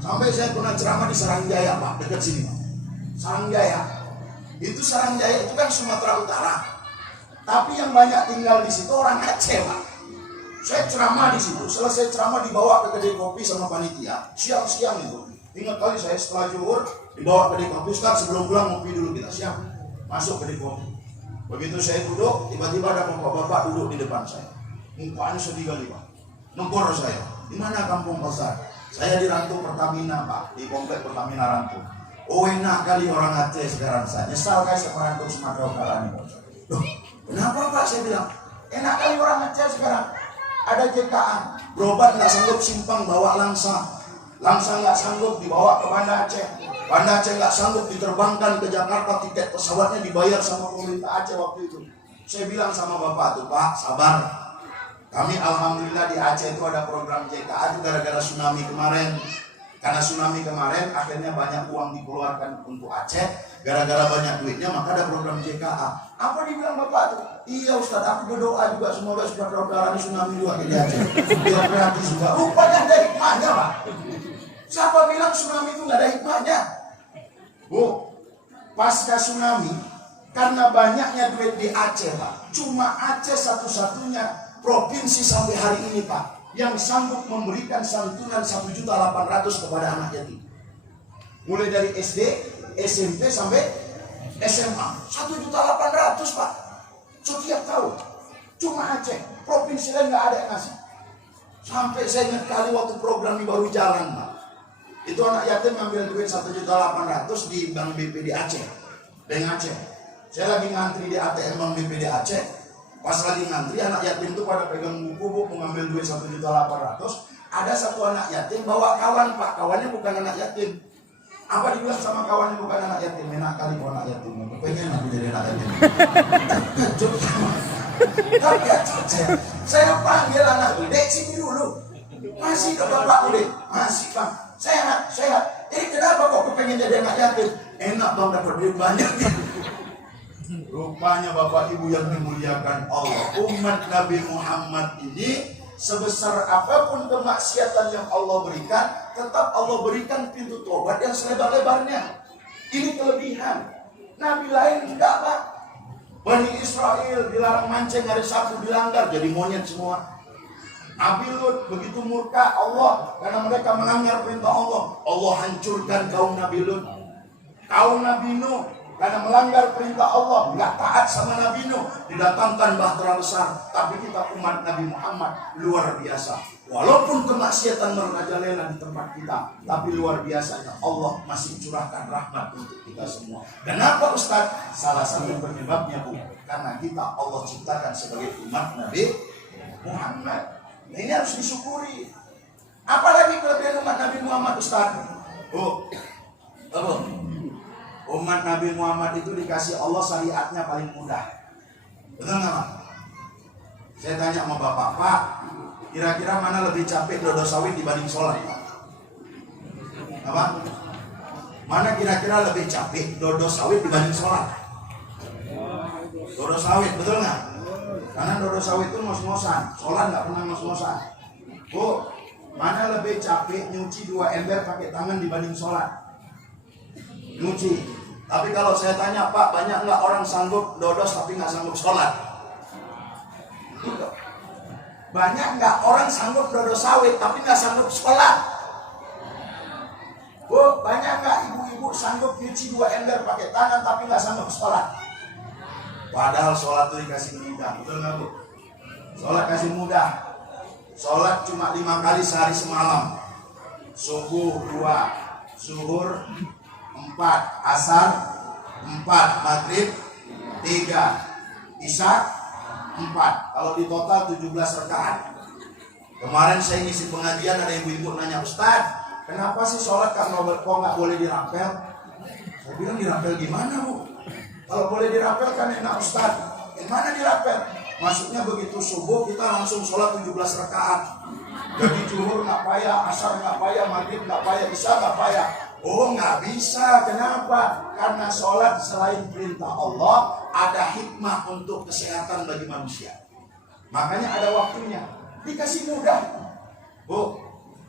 Sampai saya pernah ceramah di Sarangjaya Pak, dekat sini Pak. Sarangjaya. Itu Sarangjaya itu kan Sumatera Utara. Tapi yang banyak tinggal di situ orang Aceh Pak. Saya ceramah di situ, selesai ceramah dibawa ke kedai kopi sama panitia, siang-siang itu. Ingat kali saya setelah zuhur dibawa ke kedai kopi, Ustaz sebelum pulang ngopi dulu kita, siap. Masuk ke kedai kopi. Begitu saya duduk, tiba-tiba ada bapak-bapak duduk di depan saya. Mukanya sedih kali Pak. Negor saya, di mana kampung Pasar? Saya di Rantu Pertamina Pak, di komplek Pertamina Rantu. Oh enak kali orang Aceh sekarang saya. Nyesal kali sama Rantu Sumatera Utara ini. Loh, kenapa Pak? Saya bilang, enak kali orang Aceh sekarang. Ada JKA, berobat nggak sanggup simpang bawa langsa nggak sanggup dibawa ke Banda Aceh, Banda Aceh nggak sanggup diterbangkan ke Jakarta, tiket pesawatnya dibayar sama pemerintah Aceh waktu itu. Saya bilang sama bapak tuh, Pak sabar, kami alhamdulillah di Aceh itu ada program JKA itu gara-gara tsunami kemarin. Karena tsunami kemarin akhirnya banyak uang dikeluarkan untuk Aceh, gara-gara banyak duitnya maka ada program JKA. Apa dibilang bapak tuh? Iya Ustaz, aku berdoa juga semoga Sumatera Utara ini tsunami juga di Aceh. Biar gratis juga. Rupanya ada hikmahnya Pak. Siapa bilang tsunami itu nggak ada hikmahnya? Bu, pasca tsunami karena banyaknya duit di Aceh Pak. Cuma Aceh satu-satunya provinsi sampai hari ini Pak yang sanggup memberikan santunan 1.800.000 kepada anak yatim. Mulai dari SD, SMP sampai SMA. 1.800.000 Pak. Setiap tahun. Cuma Aceh. Provinsi lain nggak ada yang ngasih. Sampai saya ingat kali waktu program ini baru jalan Pak. Itu anak yatim ngambil duit 1.800.000 di Bank BPD Aceh. Bank Aceh. Saya lagi ngantri di ATM Bank BPD Aceh. Pas lagi ngantri, anak yatim itu pada pegang buku mengambil duit 1.800.000. Ada satu anak yatim bawa kawan Pak, kawannya bukan anak yatim. Apa dibilang sama kawannya bukan anak yatim? Enak kali kau anak yatim, pengen aku jadi anak yatim. Kejut sama. Tapi saya panggil anak Dek sini dulu. Masih ke bapak Dek? Masih Bang. Sehat. Kenapa kok pengen jadi anak yatim? Enak Bang, dapat duit banyak. Rupanya Bapak Ibu yang dimuliakan Allah, umat Nabi Muhammad ini sebesar apapun kemaksiatan yang Allah berikan, tetap Allah berikan pintu tobat yang selebar-lebarnya. Ini kelebihan. Nabi lain enggak Pak. Bani Israel dilarang mancing hari Sabtu, dilanggar jadi monyet semua. Nabi Lut begitu murka Allah karena mereka melanggar perintah Allah. Allah hancurkan kaum Nabi Lut. Kaum Nabi Nuh karena melanggar perintah Allah, nggak taat sama Nabi Nuh, didatangkan bahtera besar. Tapi kita umat Nabi Muhammad luar biasa. Walaupun kemaksiatan merajalela di tempat kita, tapi luar biasanya Allah masih curahkan rahmat untuk kita semua. Kenapa Ustaz? Salah satu penyebabnya Bu, karena kita Allah ciptakan sebagai umat Nabi Muhammad. Nah, ini harus disyukuri. Apalagi kelebihan umat Nabi Muhammad Ustaz? Umat Nabi Muhammad itu dikasih Allah syariatnya paling mudah. Betul nggak Pak? Saya tanya sama Bapak, Pak, kira-kira mana lebih capek dodo sawit dibanding sholat? Apa? Mana kira-kira lebih capek dodo sawit dibanding sholat? Dodo sawit, betul nggak? Karena dodo sawit itu ngos-ngosan, sholat nggak pernah ngos-ngosan. Bu, mana lebih capek nyuci 2 ember pakai tangan dibanding sholat? Nyuci. Tapi kalau saya tanya, Pak, banyak nggak orang sanggup dodos tapi nggak sanggup sholat? Banyak nggak orang sanggup dodo sawit tapi nggak sanggup sholat? Bu, banyak nggak ibu-ibu sanggup nyuci 2 ember pakai tangan tapi nggak sanggup sholat? Padahal sholat itu dikasih mudah, betul nggak Bu? Sholat kasih mudah. Sholat cuma 5 kali sehari semalam. Subuh 2, zuhur 4, asar 4, maghrib 3, isya 4. Kalau di total 17 rakaat. Kemarin saya ngisi pengajian, ada ibu-ibu nanya, Ustaz, kenapa sih sholat kok nggak boleh dirapel? Saya bilang dirapel gimana Bu? Kalau boleh dirapel kan enak Ustaz. Gimana dirapel? Maksudnya begitu subuh kita langsung sholat 17 rakaat. Jadi zuhur nggak payah, asar nggak payah, maghrib nggak payah, isya nggak payah. Oh nggak bisa, kenapa? Karena sholat selain perintah Allah, ada hikmah untuk kesehatan bagi manusia. Makanya ada waktunya, dikasih mudah. Bu,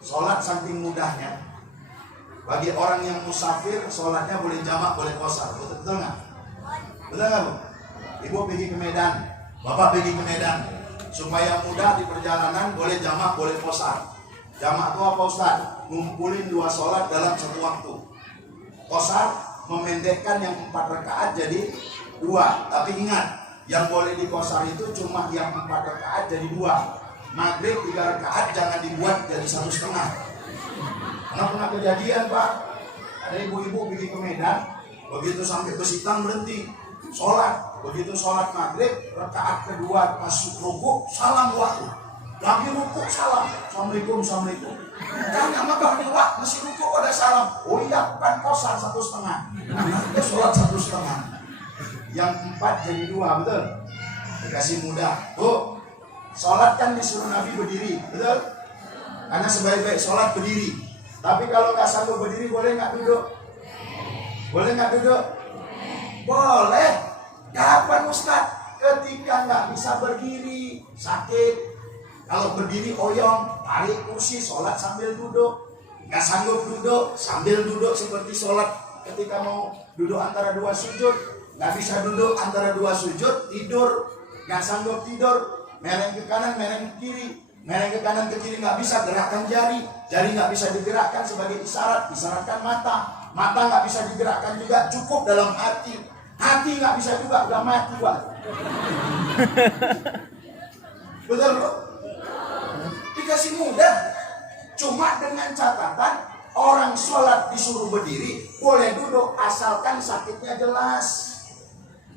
sholat saking mudahnya. Bagi orang yang musafir, sholatnya boleh jamak, boleh qashar. Betul nggak? Betul nggak Bu? Ibu pergi ke Medan, Bapak pergi ke Medan. Supaya mudah di perjalanan, boleh jamak, boleh qashar. Jamak itu apa Ustaz? Ngumpulin 2 sholat dalam 1 waktu. Qashar memendekkan yang 4 rakaat jadi 2. Tapi ingat, yang boleh di qashar itu cuma yang 4 rakaat jadi 2. Maghrib 3 rakaat jangan dibuat jadi 1,5. Karena pernah kejadian Pak, ada ibu-ibu pergi ke Medan, begitu sampai ke Sitang berhenti sholat. Begitu sholat maghrib, rakaat kedua pas rukuk, salam waktu. Lagi rukuk salam, assalamualaikum, assalamualaikum. Tanya maka wah masih rukuk ada salam. Oh iya, kan qashar 1,5. Itu sholat 1,5. Yang 4 jadi 2, betul? Dikasih mudah. Bu, sholat kan disuruh Nabi berdiri, betul? Karena sebaik-baik sholat berdiri. Tapi kalau nggak sanggup berdiri, boleh nggak duduk? Boleh nggak duduk? Boleh. Kapan Ustaz? Ketika nggak bisa berdiri, sakit. Kalau berdiri oyong, tarik kursi, sholat sambil duduk. Nggak sanggup duduk, sambil duduk seperti sholat ketika mau duduk antara 2 sujud. Nggak bisa duduk antara 2 sujud, tidur. Nggak sanggup tidur, mereng ke kanan, mereng ke kiri. Mereng ke kanan ke kiri nggak bisa, gerakkan jari. Jari nggak bisa digerakkan sebagai isyarat, isyaratkan mata. Mata nggak bisa digerakkan juga, cukup dalam hati. Hati nggak bisa juga, udah mati Pak. Betul Bro? Dikasih mudah. Cuma dengan catatan, orang sholat disuruh berdiri, boleh duduk asalkan sakitnya jelas.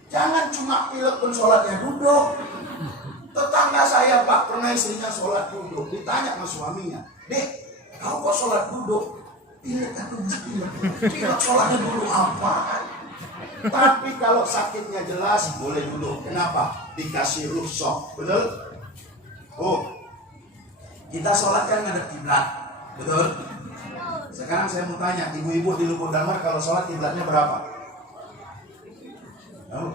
Jangan cuma pilek pun sholatnya duduk. Tetangga saya Pak, pernah istrinya sholat duduk. Ditanya sama suaminya, Dek, kau kok sholat duduk? Pilek atau pilek? Pilek sholatnya dulu apa? Tapi kalau sakitnya jelas, boleh duduk. Kenapa? Dikasih rukhsah. Betul? Oh, kita sholat kan ngadep kiblat, betul? Sekarang saya mau tanya, ibu-ibu di Lubuk Damar kalau sholat kiblatnya berapa? Tahu?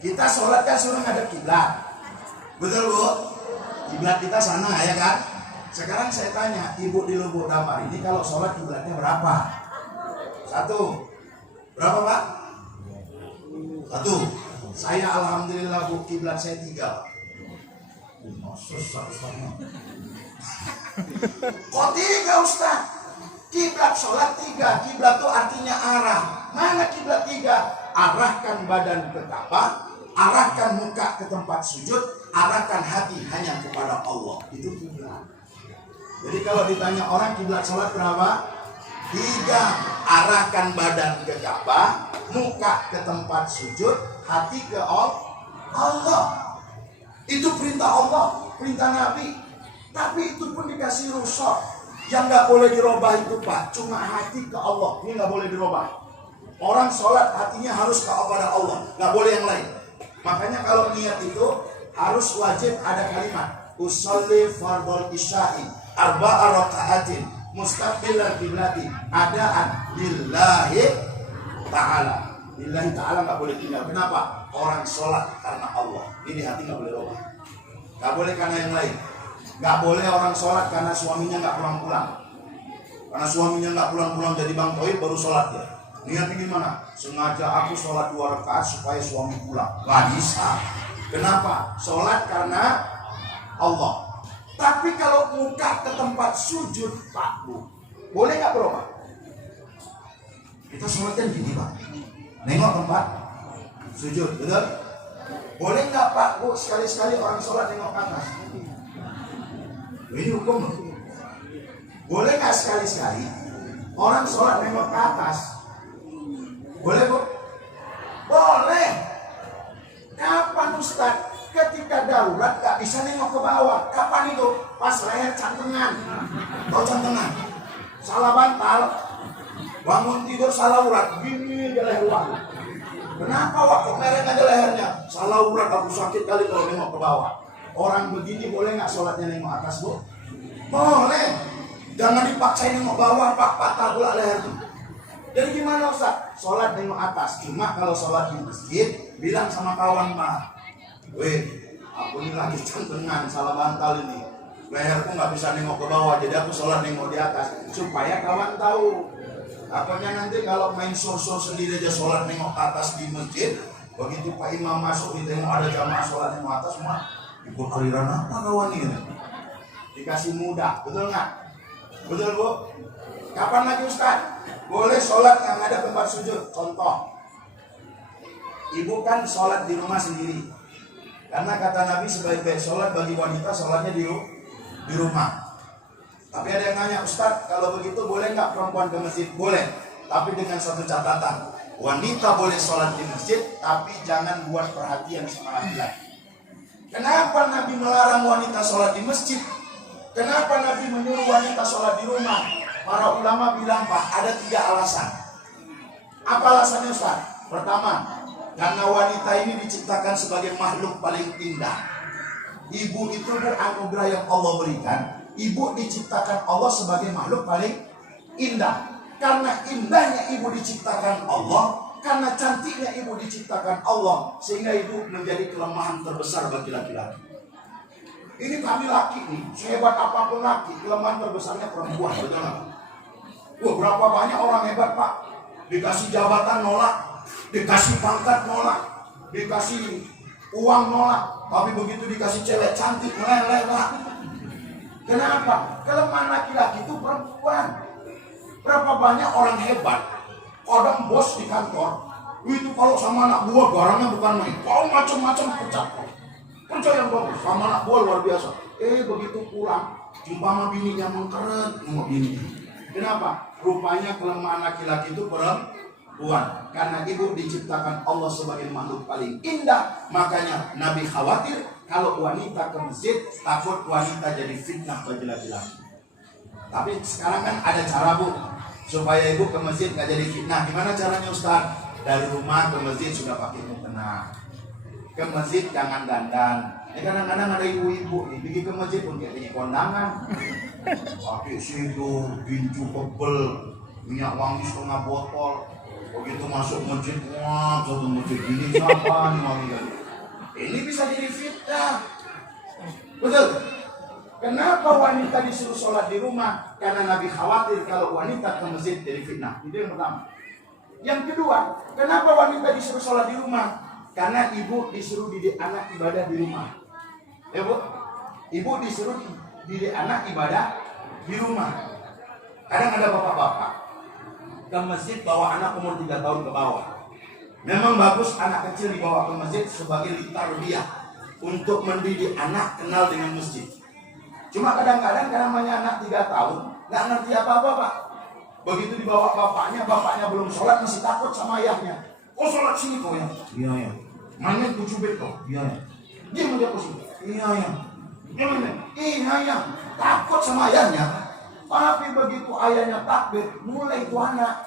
Kita sholat kan suruh ngadep kiblat, betul Bu? Kiblat kita sana ya kan? Sekarang saya tanya, ibu di Lubuk Damar ini kalau sholat kiblatnya berapa? 1. Berapa Pak? 1. Saya alhamdulillah Bu, kiblat saya 3. Susah. Kok 3 Ustaz? Kiblat sholat 3, kiblat itu artinya arah. Mana kiblat 3? Arahkan badan ke Ka'bah, arahkan muka ke tempat sujud, arahkan hati hanya kepada Allah. Itu kiblat. Jadi kalau ditanya orang kiblat sholat berapa? 3. Arahkan badan ke Ka'bah, muka ke tempat sujud, hati ke Allah. Itu perintah Allah, perintah Nabi. Tapi itu pun dikasih rukhsah. Yang nggak boleh dirubah itu Pak, cuma hati ke Allah. Ini nggak boleh dirubah. Orang sholat hatinya harus kepada Allah, nggak boleh yang lain. Makanya kalau niat itu harus wajib ada kalimat usolli fardhol isya'i arba'a raka'atin mustaqbilan qiblati adaan lillahi ta'ala. Lillahi ta'ala nggak boleh tinggal. Kenapa? Orang sholat karena Allah. Ini hati nggak boleh rubah. Nggak boleh karena yang lain. Nggak boleh orang sholat karena suaminya nggak pulang-pulang. Karena suaminya nggak pulang-pulang jadi Bang Toib baru sholat ya. Niatnya gimana? Sengaja aku sholat 2 rakaat supaya suami pulang. Nggak bisa. Kenapa? Sholat karena Allah. Tapi kalau muka ke tempat sujud Pak Bu, boleh nggak berubah? Kita sholatnya gini Pak, nengok tempat sujud, betul? Boleh nggak Pak Bu sekali-sekali orang sholat nengok ke atas? Ini hukum loh. Boleh nggak sekali-sekali orang sholat nengok ke atas? Boleh Bu? Boleh. Kapan Ustaz? Ketika darurat nggak bisa nengok ke bawah. Kapan itu? Pas leher cantengan. Tahu cantengan? Salah bantal. Bangun tidur salah urat. Gini aja leher waktu. Kenapa waktu mereng aja lehernya? Salah urat, aku sakit kali kalau nengok ke bawah. Orang begini boleh nggak sholatnya nengok atas Bu? Boleh. Jangan dipaksain nengok bawah Pak, patah pula leher tuh. Jadi gimana Ustaz? Sholat nengok atas. Cuma kalau sholat di masjid, bilang sama kawan Pak, weh, aku ini lagi cantengan, salah bantal ini. Leherku nggak bisa nengok ke bawah, jadi aku sholat nengok di atas. Supaya kawan tahu. Takutnya nanti kalau main so-so sendiri aja sholat nengok ke atas di masjid, begitu Pak Imam masuk ditengok ada jamaah sholat nengok atas, semua ikut aliran apa kawan ini? Dikasih mudah, betul nggak? Betul Bu? Kapan lagi Ustaz? Boleh sholat yang ada tempat sujud. Contoh, ibu kan sholat di rumah sendiri. Karena kata Nabi sebaik-baik sholat bagi wanita sholatnya di rumah. Tapi ada yang nanya, Ustaz, kalau begitu boleh nggak perempuan ke masjid? Boleh, tapi dengan satu catatan. Wanita boleh sholat di masjid, tapi jangan buat perhatian sama laki-laki. Kenapa Nabi melarang wanita sholat di masjid? Kenapa Nabi menyuruh wanita sholat di rumah? Para ulama bilang, Pak, ada 3 alasan. Apa alasannya Ustaz? Pertama, karena wanita ini diciptakan sebagai makhluk paling indah. Ibu itu anugerah yang Allah berikan. Ibu diciptakan Allah sebagai makhluk paling indah. Karena indahnya ibu diciptakan Allah, karena cantiknya ibu diciptakan Allah, sehingga ibu menjadi kelemahan terbesar bagi laki-laki. Ini kami laki nih, sehebat apapun laki, kelemahan terbesarnya perempuan, betul nggak? Wah, berapa banyak orang hebat Pak, dikasih jabatan nolak, dikasih pangkat nolak, dikasih uang nolak, tapi begitu dikasih cewek cantik meleleh Pak. Kenapa? Kelemahan laki-laki itu perempuan. Berapa banyak orang hebat, kadang bos di kantor, itu kalau sama anak buah barangnya bukan main, kau macam-macam pecat. Kerja yang bagus, sama anak buah luar biasa. Begitu pulang, jumpa sama bininya mengkeret, mau bini. Kenapa? Rupanya kelemahan laki-laki itu perempuan. Karena ibu diciptakan Allah sebagai makhluk paling indah. Makanya Nabi khawatir kalau wanita ke masjid, takut wanita jadi fitnah bagi laki-laki. Tapi sekarang kan ada cara Bu, supaya ibu ke masjid nggak jadi fitnah. Gimana caranya Ustaz? Dari rumah ke masjid sudah pakai mukena. Ke masjid jangan dandan. Kadang-kadang ada ibu-ibu nih, pergi ke masjid pun kayak kondangan. Pakai sidu, gincu pebel, minyak wangi setengah botol. Begitu masuk masjid, wah satu masjid ini siapa nih wangi kan? Ini bisa jadi fitnah. Betul? Kenapa wanita disuruh sholat di rumah? Karena Nabi khawatir kalau wanita ke masjid jadi fitnah. Itu yang pertama. Yang kedua, kenapa wanita disuruh sholat di rumah? Karena ibu disuruh didik anak ibadah di rumah. Ya Bu? Ibu disuruh didik anak ibadah di rumah. Kadang ada bapak-bapak ke masjid bawa anak umur 3 tahun ke bawah. Memang bagus anak kecil dibawa ke masjid sebagai tarbiyah untuk mendidik anak kenal dengan masjid. Cuma kadang-kadang karena namanya anak 3 tahun nggak ngerti apa-apa Pak. Begitu dibawa bapaknya belum sholat masih takut sama ayahnya. Oh sholat sini kau ya? Iya ya. Mana ku cubit kau? Iya ya. Dia mau jatuh sini? Iya ya. Gimana? Iya ya. Takut sama ayahnya. Tapi begitu ayahnya takbir, mulai itu anak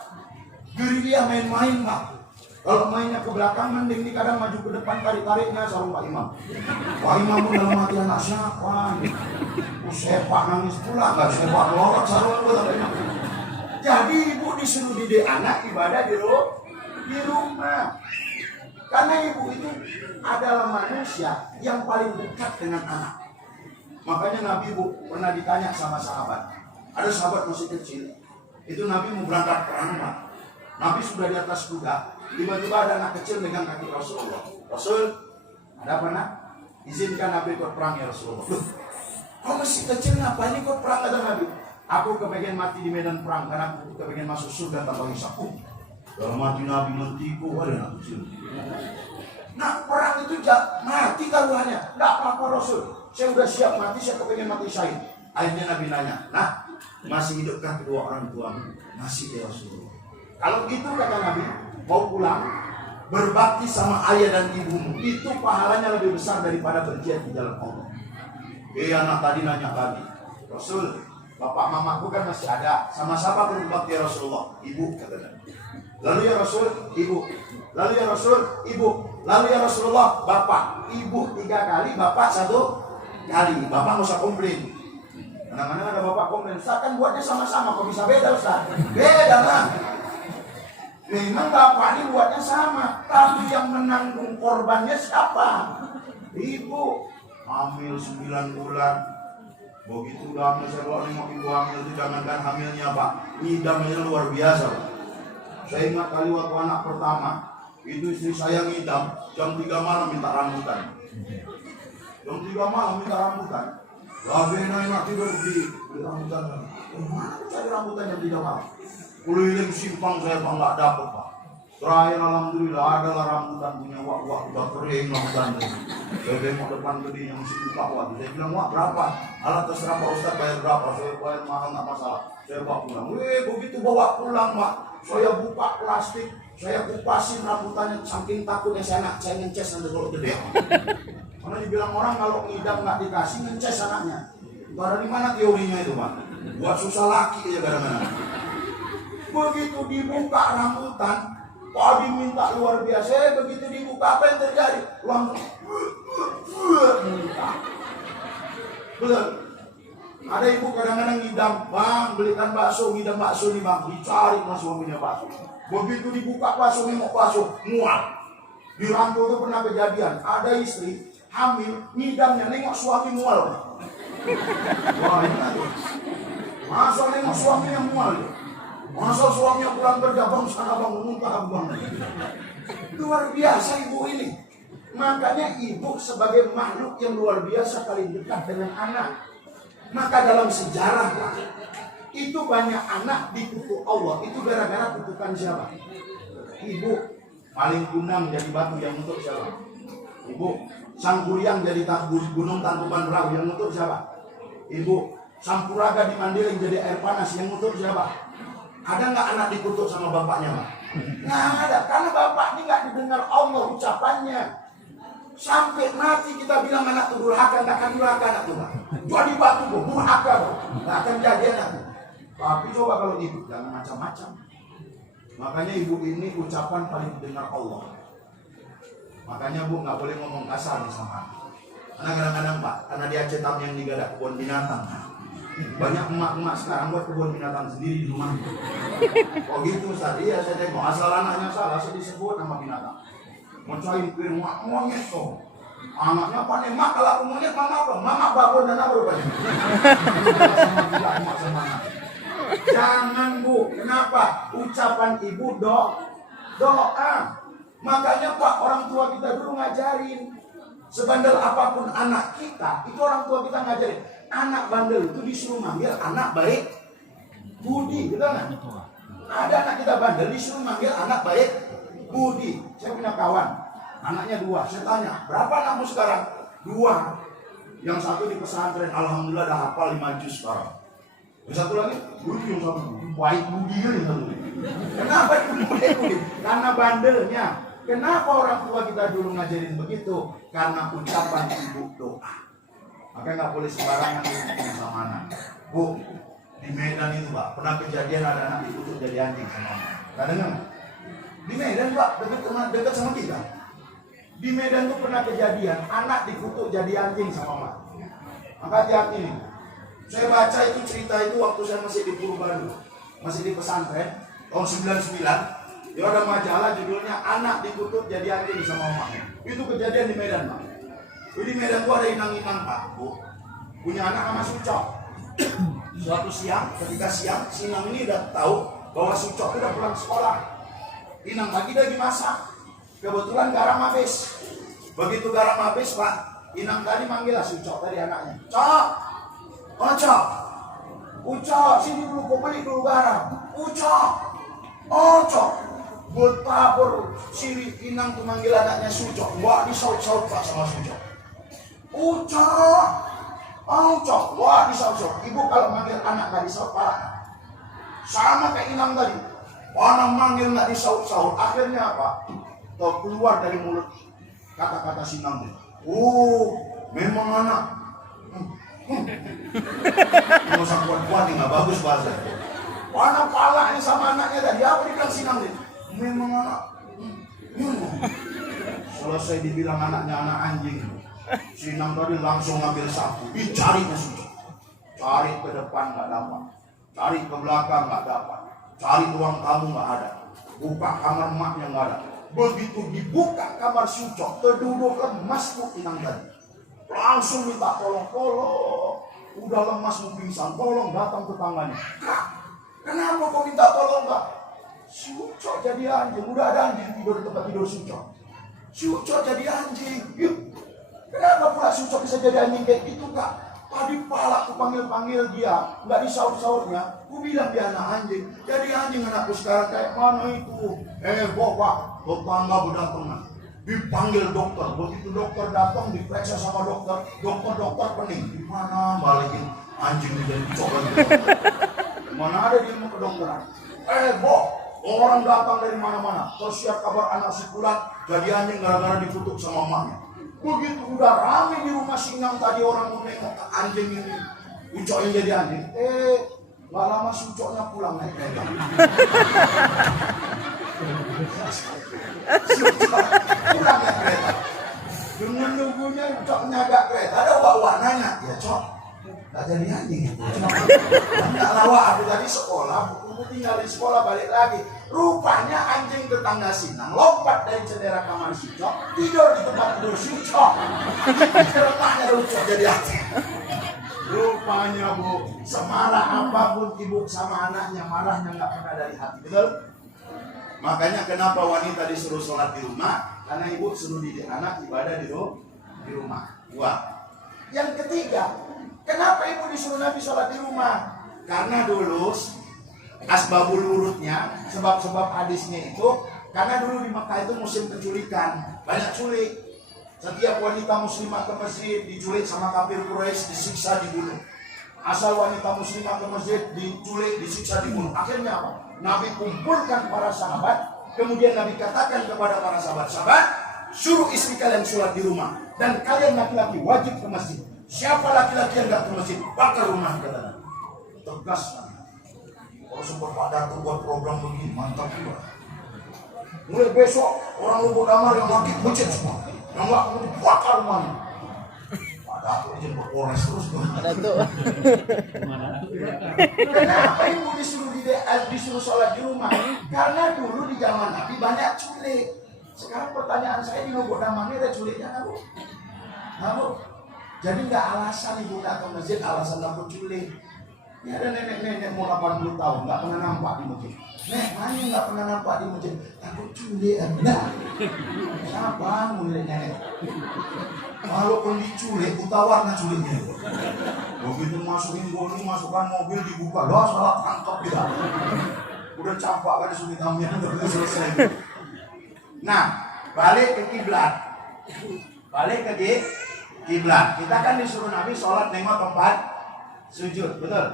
gerilya main-main Pak. Kalau mainnya ke belakang mending di kadang maju ke depan tarik-tariknya sarung Pak Imam. Pak Imam pun dalam hati anak siapa? Sepak nangis pula, nggak sepak melorot sarung Pak Imam. Jadi ibu disuruh didik anak ibadah di rumah. Karena ibu itu adalah manusia yang paling dekat dengan anak. Makanya Nabi Bu pernah ditanya sama sahabat. Ada sahabat masih kecil. Itu Nabi mau berangkat perang Pak. Nabi sudah di atas kuda. Tiba-tiba ada anak kecil megang kaki Rasulullah. Rasul, ada apa nak? Izinkan Nabi ikut perang ya Rasulullah. Loh, kau masih kecil ngapain ikut perang kata Nabi? Aku kepengen mati di medan perang karena aku kepengen masuk surga tanpa hisab. Dalam hati Nabi mentiku ada anak kecil. Nah perang itu mati taruhannya. Tidak apa-apa Rasul. Saya sudah siap mati, saya kepengen mati syahid. Akhirnya Nabi nanya, nah masih hidupkah kedua orang tuamu? Masih ya Rasulullah. Kalau gitu kata Nabi, mau pulang berbakti sama ayah dan ibumu itu pahalanya lebih besar daripada berjihad di jalan Allah. Anak tadi nanya lagi, Rasul, bapak mamaku kan masih ada, sama siapa berbakti ya Rasulullah? Ibu kata Nabi. Lalu ya Rasul, ibu. Lalu ya Rasul, ibu. Lalu ya Rasulullah, bapak. Ibu 3 kali, bapak 1 kali. Bapak nggak usah komplain. Kadang-kadang ada bapak komplain, Ustaz kan buatnya sama-sama, kok bisa beda Ustaz? Beda lah. Memang bapak ini buatnya sama, tapi yang menanggung korbannya siapa? Ibu hamil 9 bulan. Begitu udah hamil, saya bawa nengok ibu hamil itu jangankan hamilnya Pak, ngidamnya luar biasa Pak. Saya ingat kali waktu anak pertama, itu istri saya ngidam, jam 3 malam minta rambutan. Jam 3 malam minta rambutan. Lalu enak tidur di rambutan. Mana cari rambutan jam 3 malam? Keliling simpang saya Pak nggak dapat Pak. Terakhir alhamdulillah adalah rambutan punya wak udah kering rambutan. Saya tengok depan gedenya masih buka wak. Saya bilang wak berapa? Alat terserah Pak Ustaz bayar berapa? Saya bayar mahal nggak masalah. Saya bawa pulang. Begitu bawa pulang Pak, saya buka plastik, saya kupasin rambutannya saking takutnya saya ngeces nanti kalau gede. Karena dibilang orang kalau ngidam nggak dikasih ngeces anaknya. Dari mana teorinya itu Pak? Buat susah laki aja kadang-kadang. Begitu dibuka rambutan, tadi minta luar biasa. Begitu dibuka apa yang terjadi? Langsung minta. Betul. Ada ibu kadang-kadang ngidam, bang belikan bakso, ngidam bakso nih bang, dicari mas suaminya bakso. Begitu dibuka bakso, nengok bakso, mual. Di Rantau itu pernah kejadian, ada istri hamil, ngidamnya nengok suami mual. Wah ini tuh. Masa nengok suaminya mual ya? Masa suaminya pulang kerja bang sana bang muntah bang. Luar biasa ibu ini. Makanya ibu sebagai makhluk yang luar biasa paling dekat dengan anak. Maka dalam sejarah itu banyak anak dikutuk Allah. Itu gara-gara kutukan siapa? Ibu. Paling kunang jadi batu yang untuk siapa? Ibu. Sang Kuryang jadi gunung Tangkuban Perahu yang untuk siapa? Ibu. Sampuraga di Mandailing jadi air panas yang untuk siapa? Ada nggak anak dikutuk sama bapaknya Pak? Nggak ada, karena bapak ini nggak didengar Allah ucapannya. Sampai mati kita bilang anak itu durhaka, nggak akan durhaka anak itu Pak. Jadi batu bu, durhaka bu, nggak akan jadi anak itu. Tapi coba kalau ibu jangan macam-macam. Makanya ibu ini ucapan paling didengar Allah. Makanya bu nggak boleh ngomong kasar nih sama. Karena kadang-kadang Pak, karena dia cetam yang digadak kebun binatang. Banyak emak-emak sekarang buat kebun binatang sendiri di rumah. Oh gitu Ustaz, iya saya tengok asal anaknya salah saya disebut nama binatang. Mencari kue monyet kok. Anaknya apa nih mak kalau aku monyet mama apa? Mama babon dan apa rupanya? Sama jangan bu, kenapa? Ucapan ibu doa. Makanya Pak orang tua kita dulu ngajarin. Sebandel apapun anak kita, itu orang tua kita ngajarin. Anak bandel itu disuruh manggil anak baik. Budi, betul nggak? Ada anak kita bandel disuruh manggil anak baik Budi. Saya punya kawan, anaknya 2. Saya tanya, berapa anakmu sekarang? 2. Yang satu di pesantren, alhamdulillah dah hafal 5 juz sekarang. Yang satu lagi, Budi yang satu, baik Budi kan yang satu. Kenapa itu baik Budi? Karena bandelnya. Kenapa orang tua kita dulu ngajarin begitu? Karena ucapan ibu doa. Maka nggak boleh sembarangan ngomong sama anak. Bu, di Medan itu Pak, pernah kejadian ada anak dikutuk jadi anjing sama anak. Nggak dengar? Di Medan Pak, dekat sama kita. Di Medan tuh pernah kejadian anak dikutuk jadi anjing sama mama. Maka hati-hati nih. Saya baca itu cerita itu waktu saya masih di Purbaru, masih di pesantren tahun 99. Ya ada majalah judulnya anak dikutuk jadi anjing sama mamanya. Itu kejadian di Medan Pak. Jadi Medan tuh ada inang-inang Pak, Bu. Punya anak sama Sucok. Suatu siang, ketika siang, si inang ini udah tahu bahwa Sucok udah pulang sekolah. Inang lagi lagi masak. Kebetulan garam habis. Begitu garam habis Pak, inang tadi manggil lah Sucok tadi anaknya. Cok, oh Cok, Ucok, sini dulu kau beli dulu garam. Ucok, oh Cok. Betapa si inang tuh manggil anaknya Sucok. Wah disaut-saut Pak sama Sucok. Ucok, oh Ucok, wah disaut-saut. Ibu kalau manggil anak gak disaut parah. Sama kayak inang tadi. Orang manggil gak disaut-saut. Akhirnya apa? Tuh keluar dari mulut kata-kata si inang. Memang anak. Nggak usah kuat-kuat, nggak bagus bahasa. Mana palanya sama anaknya tadi? Apa dibilang si inang? Memang anak. Selesai dibilang anaknya anak anjing, si inang tadi langsung ngambil sapu, dicari ke Sucok. Cari ke depan nggak dapat, cari ke belakang nggak dapat, cari ruang tamu nggak ada, buka kamar emaknya nggak ada. Begitu dibuka kamar Sucok, keduduk lemas tuh inang tadi, langsung minta tolong. Udah lemas mau pingsan, tolong datang tetangganya. Kak, kenapa kau minta tolong Kak? Sucok jadi anjing, udah ada anjing tidur di tempat tidur Sucok. Sucok jadi anjing. Yuk. Kenapa pula Sucok bisa jadi anjing kayak gitu Kak? Tadi pala aku panggil dia, nggak disaut-sautnya. Aku bilang dia anak anjing. Jadi anjing anakku sekarang kayak mana itu? Pak, tetangga udah tenang. Dipanggil dokter, begitu dokter datang diperiksa sama dokter pening. Gimana balikin anjing jadi coba? Mana ada di ilmu kedokteran? Orang datang dari mana-mana, tersiar kabar anak si Fulan jadi anjing gara-gara dikutuk sama emaknya. Begitu udah rame di rumah Singang tadi orang mau nengok anjing ini, Ucok yang jadi anjing. Gak lama si Ucoknya pulang naik kereta. Si Ucok pulang naik kereta. Dengan nunggunya Ucoknya agak kereta, ada wak nanya, ya Cok, gak jadi anjing itu. Gak lawak aku tadi sekolah, aku tinggal di sekolah balik lagi. Rupanya anjing tetangga Sinang lompat dari jendela kamar Sucok, tidur di tempat tidur Sucok. Rumahnya Ucok jadi anjing. Rupanya Bu, semarah apapun ibu sama anaknya, marahnya nggak pernah dari hati, betul? Makanya kenapa wanita disuruh sholat di rumah? Karena ibu suruh didik anak ibadah di rumah. Yang ketiga, kenapa ibu disuruh Nabi sholat di rumah? Karena dulu asbabul wurudnya, sebab-sebab hadisnya itu, karena dulu di Mekah itu musim penculikan, banyak culik. Setiap wanita muslimah ke masjid diculik sama kafir Quraisy, disiksa, dibunuh. Asal wanita muslimah ke masjid diculik, disiksa, dibunuh. Akhirnya apa? Nabi kumpulkan para sahabat, kemudian Nabi katakan kepada para sahabat, suruh istri kalian sholat di rumah, dan kalian laki-laki wajib ke masjid. Siapa laki-laki yang nggak ke masjid, bakar rumah, kata Nabi. Tegas Nabi. Kalau sempat pada tuh buat program begini, mantap juga. Mulai besok orang Lubuk Damar yang laki masjid semua, yang nggak mau dibakar rumahnya. Pada aku izin berpores terus tuh. Kenapa ibu disuruh sholat di rumah? Karena dulu di zaman Nabi banyak culik. Sekarang pertanyaan saya, di Lubuk Damar ini ada culiknya nggak Bu? Nggak Bu? Jadi nggak alasan ibu nggak ke masjid, alasan takut culik. Ya ada nenek-nenek mau 80 tahun nggak pernah nampak di masjid. Nek, mana nggak pernah nampak di masjid? Takut culik, nah. Siapa mulai nenek? Kalau pun diculik, buta warna culiknya. Begitu masukin goni, masukkan mobil dibuka, lah salah tangkap kita. Udah campak kan sumitamnya udah selesai. Nah, balik ke kiblat. Balik ke kiblat. Kita kan disuruh Nabi sholat nengok tempat sujud, betul?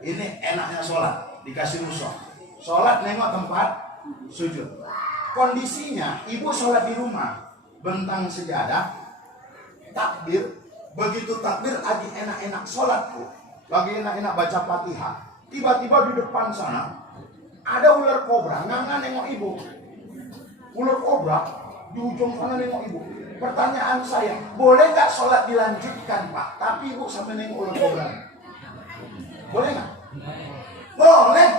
Ini enaknya sholat, dikasih rusuh. Sholat nengok tempat sujud. Kondisinya, ibu sholat di rumah, bentang sejadah, takbir. Begitu takbir lagi enak-enak sholat tuh, lagi enak-enak baca Fatihah, tiba-tiba di depan sana ada ular kobra nggak nengok ibu. Ular kobra di ujung sana nengok ibu. Pertanyaan saya, boleh nggak sholat dilanjutkan Pak, tapi ibu sampai nengok ular kobra? Boleh nggak? Boleh.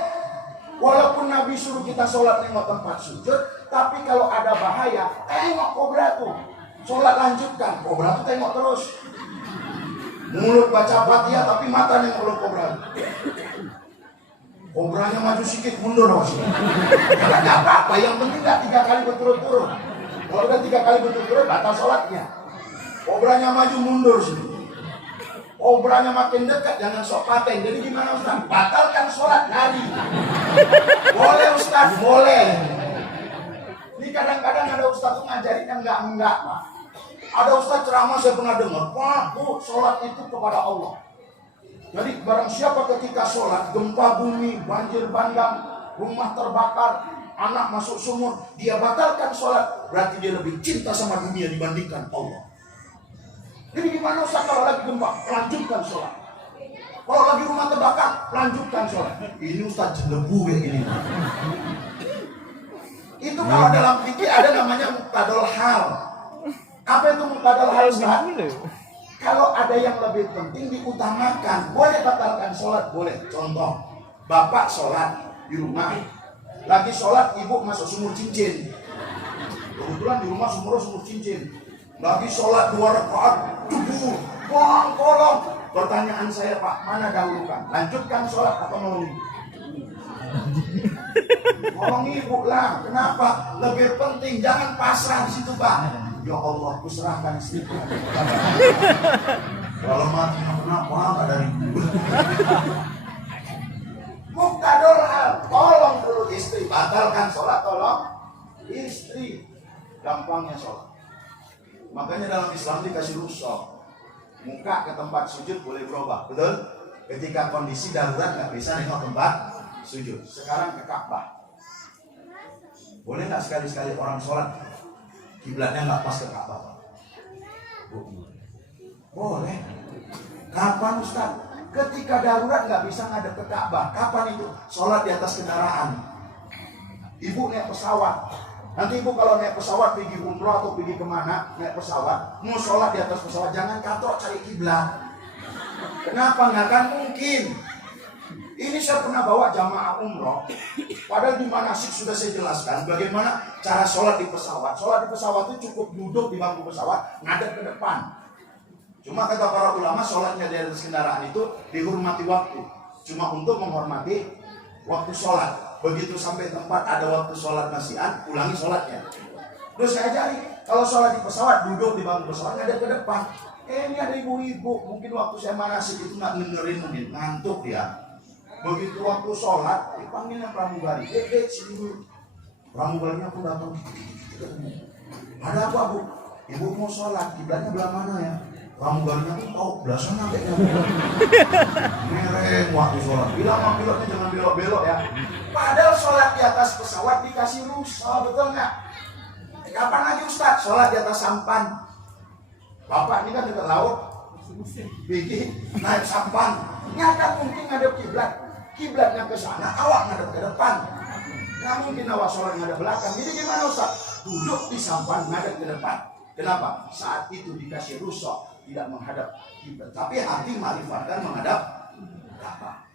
Walaupun Nabi suruh kita sholat nengok tempat sujud, tapi kalau ada bahaya, tengok kobra tuh. Sholat lanjutkan, kobra tuh tengok terus. Mulut baca Fatihah tapi mata nengok ular kobra. Kobranya maju sedikit mundur mas. Tidak apa-apa, yang penting nggak 3 kali berturut-turut. Kalau udah 3 kali berturut-turut batal sholatnya. Kobranya maju mundur sedikit. Kobranya makin dekat, jangan sok paten. Jadi gimana Ustaz? Batalkan sholat, lari. Boleh Ustaz, boleh. Ini kadang-kadang ada Ustaz tuh ngajarin yang enggak Pak. Ada Ustaz ceramah saya pernah dengar, Pak, Bu, sholat itu kepada Allah. Jadi barang siapa ketika sholat, gempa bumi, banjir bandang, rumah terbakar, anak masuk sumur, dia batalkan sholat, berarti dia lebih cinta sama dunia dibandingkan Allah. Jadi gimana Ustaz kalau lagi gempa? Lanjutkan sholat. Kalau lagi rumah terbakar, lanjutkan sholat. Ini Ustaz jelebu kayak gini. Itu kalau dalam fikih ada namanya muqtadul hal. Apa itu muqtadul hal Ustaz? Kalau ada yang lebih penting diutamakan, boleh batalkan sholat, boleh. Contoh, bapak sholat di rumah, lagi sholat ibu masuk sumur cincin. Kebetulan di rumah sumur cincin. Lagi sholat 2 rakaat, jubur, kolong. Pertanyaan saya Pak, mana dahulukan? Lanjutkan sholat atau nolong ibu? Nolong ibu lah. Kenapa? Lebih penting, jangan pasrah di situ Pak. Ya Allah, kuserahkan istriku. Kalau mati kenapa nggak dari ibu? Muqtadul hal, tolong dulu istri, batalkan sholat, tolong istri. Gampangnya sholat. Makanya dalam Islam dikasih rukhsah. Muka ke tempat sujud boleh berubah, betul? Ketika kondisi darurat nggak bisa nengok tempat sujud. Sekarang ke Ka'bah. Boleh nggak sekali-sekali orang sholat kiblatnya nggak pas ke Ka'bah? Boleh. Kapan Ustaz? Ketika darurat nggak bisa ngadep ke Ka'bah. Kapan itu? Sholat di atas kendaraan. Ibu naik pesawat. Nanti ibu kalau naik pesawat pergi umroh atau pergi kemana, naik pesawat, mau sholat di atas pesawat, jangan katok cari kiblat. Kenapa? Nggak akan mungkin. Ini saya pernah bawa jamaah umroh, padahal di manasik sudah saya jelaskan bagaimana cara sholat di pesawat. Sholat di pesawat itu cukup duduk di bangku pesawat, ngadep ke depan. Cuma kata para ulama, sholatnya di atas kendaraan itu dihormati waktu. Cuma untuk menghormati waktu sholat. Begitu sampai tempat ada waktu sholat nasian, ulangi sholatnya. Terus saya ajari, kalau sholat di pesawat, duduk di bangku pesawat, ngadep ke depan. Ini ada ibu-ibu, mungkin waktu saya manasik itu nggak dengerin, mungkin ngantuk dia. Begitu waktu sholat, dipanggilnya pramugari. Sini dulu. Pramugarinya pun datang. Ada apa Bu? Ibu mau sholat, kiblatnya belah mana ya? Pramugarinya pun tahu, belah sana kayaknya. Mereng waktu sholat. Bilang sama pilotnya jangan belok-belok ya. Padahal sholat di atas pesawat dikasih rukhsah, betul nggak? Kapan lagi Ustaz? Sholat di atas sampan. Bapak ini kan dekat laut. Bikin naik sampan. Nyata mungkin ngadep kiblat. Kiblatnya ke sana, awak ngadep ke depan. Nggak mungkin awak sholat ngadep belakang. Jadi gimana Ustaz? Duduk di sampan ngadep ke depan. Kenapa? Saat itu dikasih rukhsah tidak menghadap kiblat. Tapi hati ma'rifatkan menghadap Ka'bah.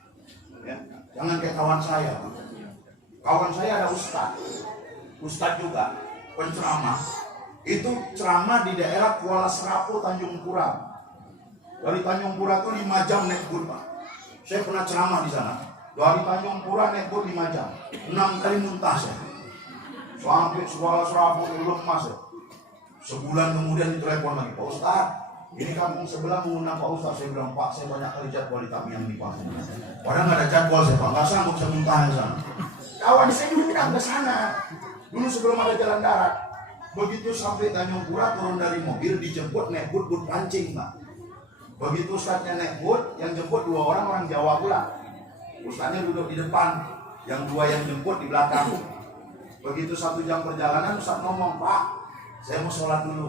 Ya. Jangan kayak kawan saya. Kawan saya ada Ustaz juga, penceramah. Itu ceramah di daerah Kuala Serapu, Tanjung Pura. Dari Tanjung Pura itu 5 jam naik bus Pak. Saya pernah ceramah di sana. Dari Tanjung Pura naik bus 5 jam. 6 kali muntah saya. Sampai Kuala Serapu lemas ya. Sebulan kemudian ditelepon lagi, Pak Ustaz, Ini kampung sebelah mengundang Pak Ustaz. Saya bilang, Pak, saya banyak kali jadwal di Tamiang nih Pak. Padahal nggak ada jadwal saya Pak, nggak sanggup saya muntahan sana. Kawan saya diundang ke sana. Dulu sebelum ada jalan darat. Begitu sampai Tanjung Pura, turun dari mobil, dijemput naik but pancing Pak. Begitu Ustaznya naik but, yang jemput 2 orang Jawa pula. Ustaznya duduk di depan, yang 2 yang jemput di belakang. Begitu 1 jam perjalanan, Ustaz ngomong, Pak, saya mau sholat dulu.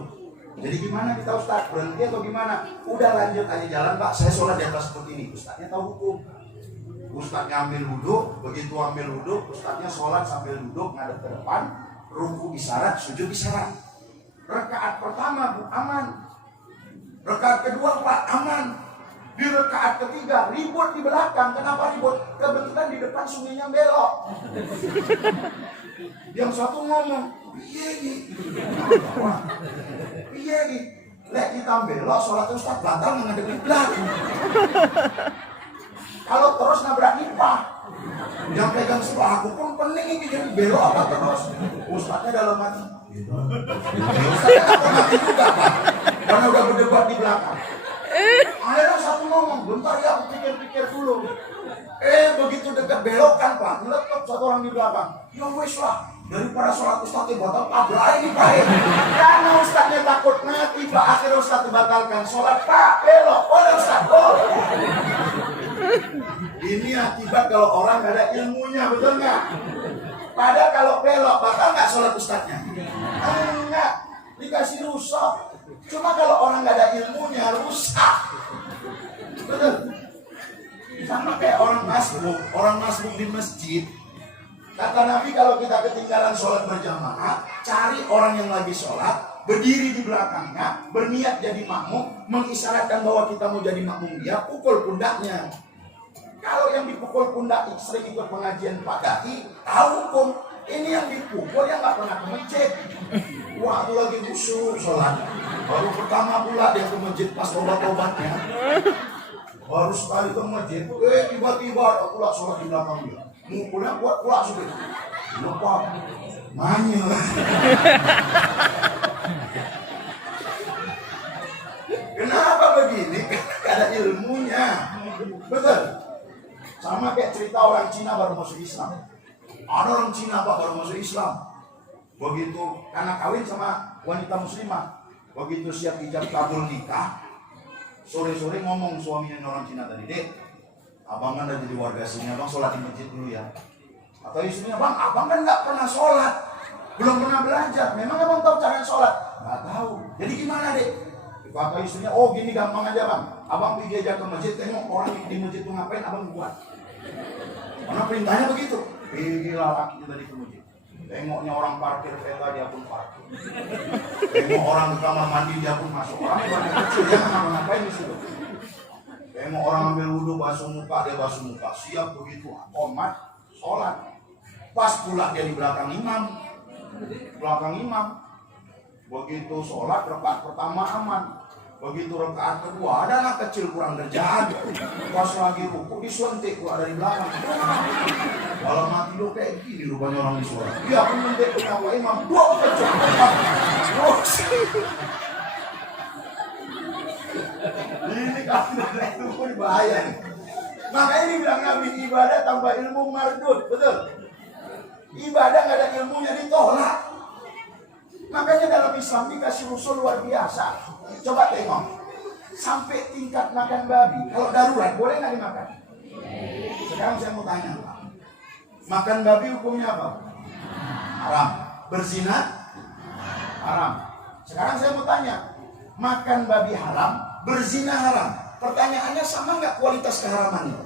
Jadi gimana kita Ustaz? Berhenti atau gimana? Udah lanjut aja jalan Pak, saya sholat di atas seperti ini. Ustaznya tahu hukum. Ustaznya ambil wudhu, begitu ambil wudhu, Ustaznya sholat sambil duduk, ngadep ke depan, ruku isyarat, sujud isyarat. Rakaat pertama aman, rakaat kedua Pak aman, di rakaat ketiga ribut di belakang. Kenapa ribut? Kebetulan di depan sungainya belok. Yang satu ngomong, iya nih, lek kita belok sholat Ustaz batal menghadap kiblat. Kalau terus nabrak nipah, yang pegang sebelah aku pun pening ini jadi belok apa terus. Ustaznya dalam hati, Ustaznya takut mati juga Pak, karena udah berdebat di belakang. Akhirnya satu ngomong, bentar ya aku pikir-pikir dulu. Begitu dekat belokan Pak, nyeletuk 1 orang di belakang. Ya wes lah, daripada sholat Ustaznya batal, tabrak ini Pak. Karena Ustaznya takut mati Pak, akhirnya Ustaz dibatalkan sholat. Pak, belok, oleh Ustaz, Ini akibat kalau orang gak ada ilmunya, betul nggak? Padahal kalau belok, batal nggak sholat Ustaznya? Enggak, dikasih rusak. Cuma kalau orang gak ada ilmunya, rusak. Betul? Sama kayak orang masbuk di masjid. Kata Nabi, kalau kita ketinggalan sholat berjamaah, cari orang yang lagi sholat, berdiri di belakangnya, berniat jadi makmum, mengisyaratkan bahwa kita mau jadi makmum dia, pukul pundaknya. Kalau yang dipukul pundak sering ikut pengajian Pak Dai, tahu hukum. Ini yang dipukul yang nggak pernah ke masjid. Waktu lagi khusyuk sholat, baru pertama pula dia ke masjid pas obat-obatnya. Baru sekali ke masjid, tiba-tiba ada pula sholat di belakang dia. Mukulnya kuat pula sudah. Lupa, manya. Kenapa begini? Karena ada ilmunya. Betul. Sama kayak cerita orang Cina baru masuk Islam. Ada orang Cina Pak baru masuk Islam. Begitu karena kawin sama wanita muslimah, begitu siap ijab kabul nikah, sore-sore ngomong suaminya orang Cina tadi, Dek, abang kan udah jadi warga sini, abang sholat di masjid dulu ya. Atau istrinya, Bang, abang kan nggak pernah sholat, belum pernah belajar. Memang abang tahu cara sholat? Nggak tahu. Jadi gimana, Dek? Atau istrinya, oh gini gampang aja Bang, abang pergi aja ke masjid, tengok orang di masjid itu ngapain, abang buat. Karena perintahnya begitu. Pergilah lakinya tadi ke masjid. Tengoknya orang parkir vela, dia pun parkir. Tengok orang ke kamar mandi, dia pun masuk. Orangnya banyak kecil, dia ngapain di situ. Tengok orang ambil wudhu, basuh muka, dia basuh muka. Siap begitu, qomat, sholat. Pas pula dia di belakang imam. Begitu sholat, rakaat pertama aman. Begitu rakaat kedua, ada anak kecil kurang kerjaan. Pas lagi ruku disuntik keluar dari belakang. Kalau mati lo kayak gini rupanya orang di sholat. Dia pun mendik penyawa imam. Ini kalau itu pun bahaya nih. Makanya ini bilang Nabi, ibadah tanpa ilmu mardud. Betul? Ibadah nggak ada ilmunya ditolak. Makanya dalam Islam dikasih usul luar biasa. Coba tengok, sampai tingkat makan babi. Kalau darurat boleh nggak dimakan? Sekarang saya mau tanya, makan babi hukumnya apa? Haram. Berzina? Haram. Sekarang saya mau tanya, makan babi haram, berzina haram. Pertanyaannya sama nggak kualitas keharamannya?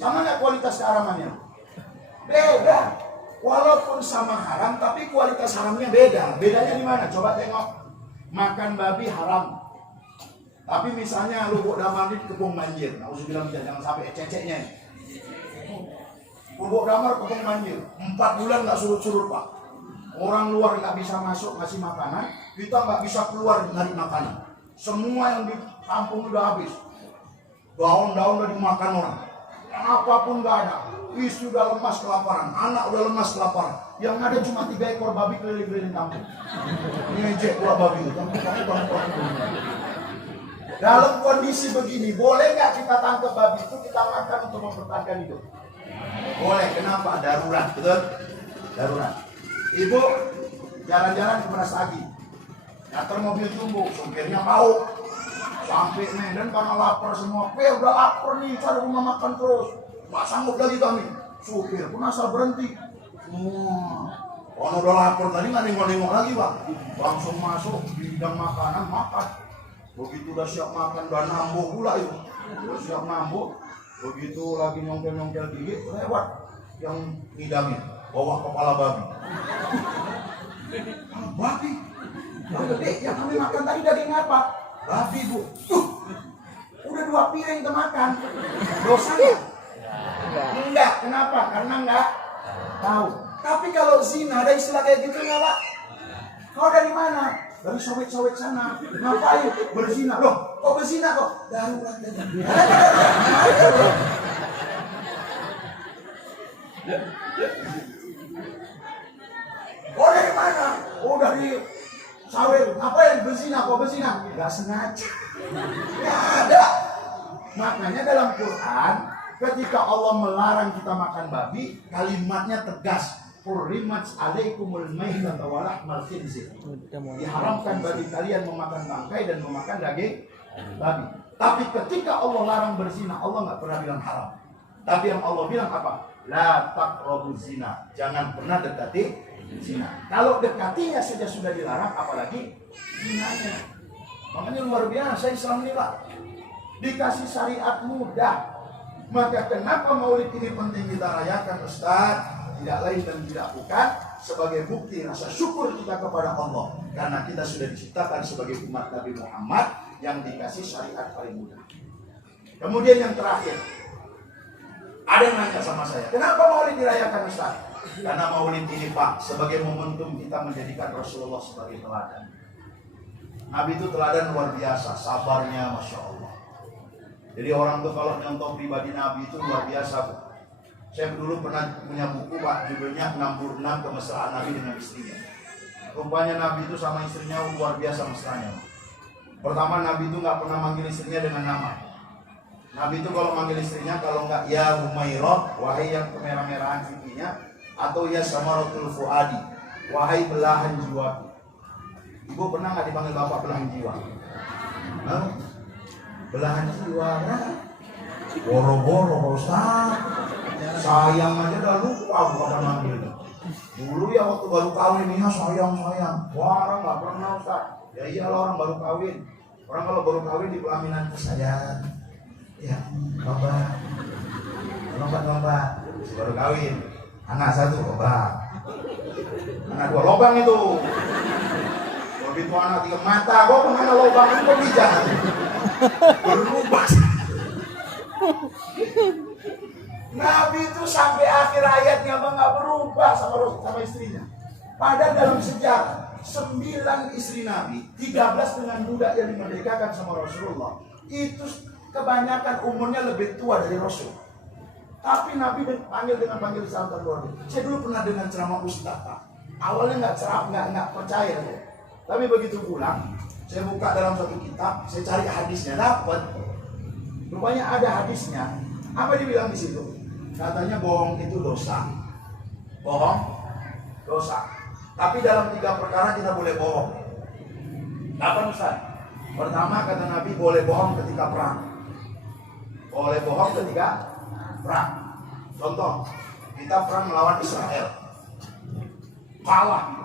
Sama nggak kualitas keharamannya? Beda. Walaupun sama haram, tapi kualitas haramnya beda. Bedanya di mana? Coba tengok. Makan babi haram. Tapi misalnya Lubuk Damar ini kebun banjir. Nah, usah bilang jangan sampai ceceknya. Lubuk Damar kebun banjir. 4 bulan nggak surut-surut Pak. Orang luar nggak bisa masuk ngasih makanan. Kita nggak bisa keluar nyari makanan. Semua yang di kampung udah habis. Daun-daun udah dimakan orang. Apapun nggak ada. Istri udah lemas kelaparan, anak udah lemas kelaparan. Yang ada cuma 3 ekor babi keliling-keliling kampung. Ngejek pula babi itu. Dalam kondisi begini, boleh nggak kita tangkap babi itu kita makan untuk mempertahankan hidup? Boleh. Kenapa? Darurat, betul? Darurat. Ibu jalan-jalan ke Brastagi, nganter mobil jumbo, supirnya mau sampai Medan karena lapar semua. Udah lapar nih, cari rumah makan terus. Nggak sanggup lagi kami. Supir pun asal berhenti. Kalau udah lapar tadi nggak nengok-nengok lagi Pak, langsung masuk bidang makanan makan. Begitu udah siap makan udah nambah pula itu, udah siap nambah. Begitu lagi nyongkel-nyongkel gigit lewat yang ngidamnya bawa kepala babi. Babi, gede yang kami makan tadi daging apa? Babi Bu. Udah 2 piring kita makan. Dosa nggak? Enggak. Kenapa? Karena enggak tahu. Tapi kalau zina ada istilah kayak gitu nggak Pak? Kau dari mana? Dari sowet-sowet sana. Ngapain? Berzina. Loh, kok berzina kok? Darurat tadi. Oh dari mana? Oh dari sawit. Ngapain? Berzina. Kok berzina? Gak sengaja. Gak ada. Makanya dalam Quran, ketika Allah melarang kita makan babi, kalimatnya tegas. Hurrimat alaikumul maitata wa lahmal khinzir. Diharamkan bagi kalian memakan bangkai dan memakan daging babi. Tapi ketika Allah larang berzina, Allah nggak pernah bilang haram. Tapi yang Allah bilang apa? La taqrabuz zina. Jangan pernah dekati zina. Kalau dekatinya saja sudah dilarang, apalagi zinanya. Makanya luar biasa Islam ini Pak. Dikasih syariat mudah. Maka kenapa maulid ini penting kita rayakan Ustaz? Tidak lain dan tidak bukan sebagai bukti rasa syukur kita kepada Allah, karena kita sudah diciptakan sebagai umat Nabi Muhammad yang dikasih syariat paling mudah. Kemudian yang terakhir, ada yang nanya sama saya, kenapa maulid dirayakan Ustaz? Karena maulid ini Pak, sebagai momentum kita menjadikan Rasulullah sebagai teladan. Nabi itu teladan luar biasa, sabarnya Masya Allah. Jadi orang tuh kalau nyontoh pribadi Nabi itu luar biasa Bu. Saya dulu pernah punya buku Pak, judulnya 66 kemesraan Nabi dengan istrinya. Rupanya Nabi itu sama istrinya luar biasa mesranya. Pertama, Nabi itu nggak pernah manggil istrinya dengan nama. Nabi itu kalau manggil istrinya, kalau nggak ya Humairah, wahai yang kemerah-merahan pipinya, atau ya Samaratul Fuadi, wahai belahan jiwa. Ibu pernah nggak dipanggil bapak belahan jiwa? Hah? Belahan jiwa, boro-boro Ustaz. Sayang aja udah lupa bukan manggil. Dulu ya waktu baru kawin ini sayang. Wah orang nggak pernah Ustaz. Ya iyalah orang baru kawin. Orang kalau baru kawin di pelaminan sayang. Ya bapak. Lompat. Baru kawin. Anak 1 lompat. Anak 2 lobang itu. Begitu anak 3 mata. Gua kemana lobang itu bijak. Berubah. Nabi itu sampai akhir hayatnya nggak berubah sama istrinya. Padahal dalam sejarah 9 istri Nabi, 13 dengan budak yang dimerdekakan sama Rasulullah. Itu kebanyakan umurnya lebih tua dari Rasul. Tapi Nabi panggil dengan panggil santan luar biasa. Saya dulu pernah dengar ceramah Ustaz. Awalnya nggak percaya tuh. Tapi begitu pulang, saya buka dalam satu kitab, saya cari hadisnya, dapat. Rupanya ada hadisnya. Apa dibilang di situ? Katanya bohong itu dosa. Bohong dosa. Tapi dalam 3 perkara kita boleh bohong. Apa Ustaz? Pertama kata Nabi boleh bohong ketika perang. Boleh bohong ketika perang. Contoh, kita perang melawan Israel. Kalah.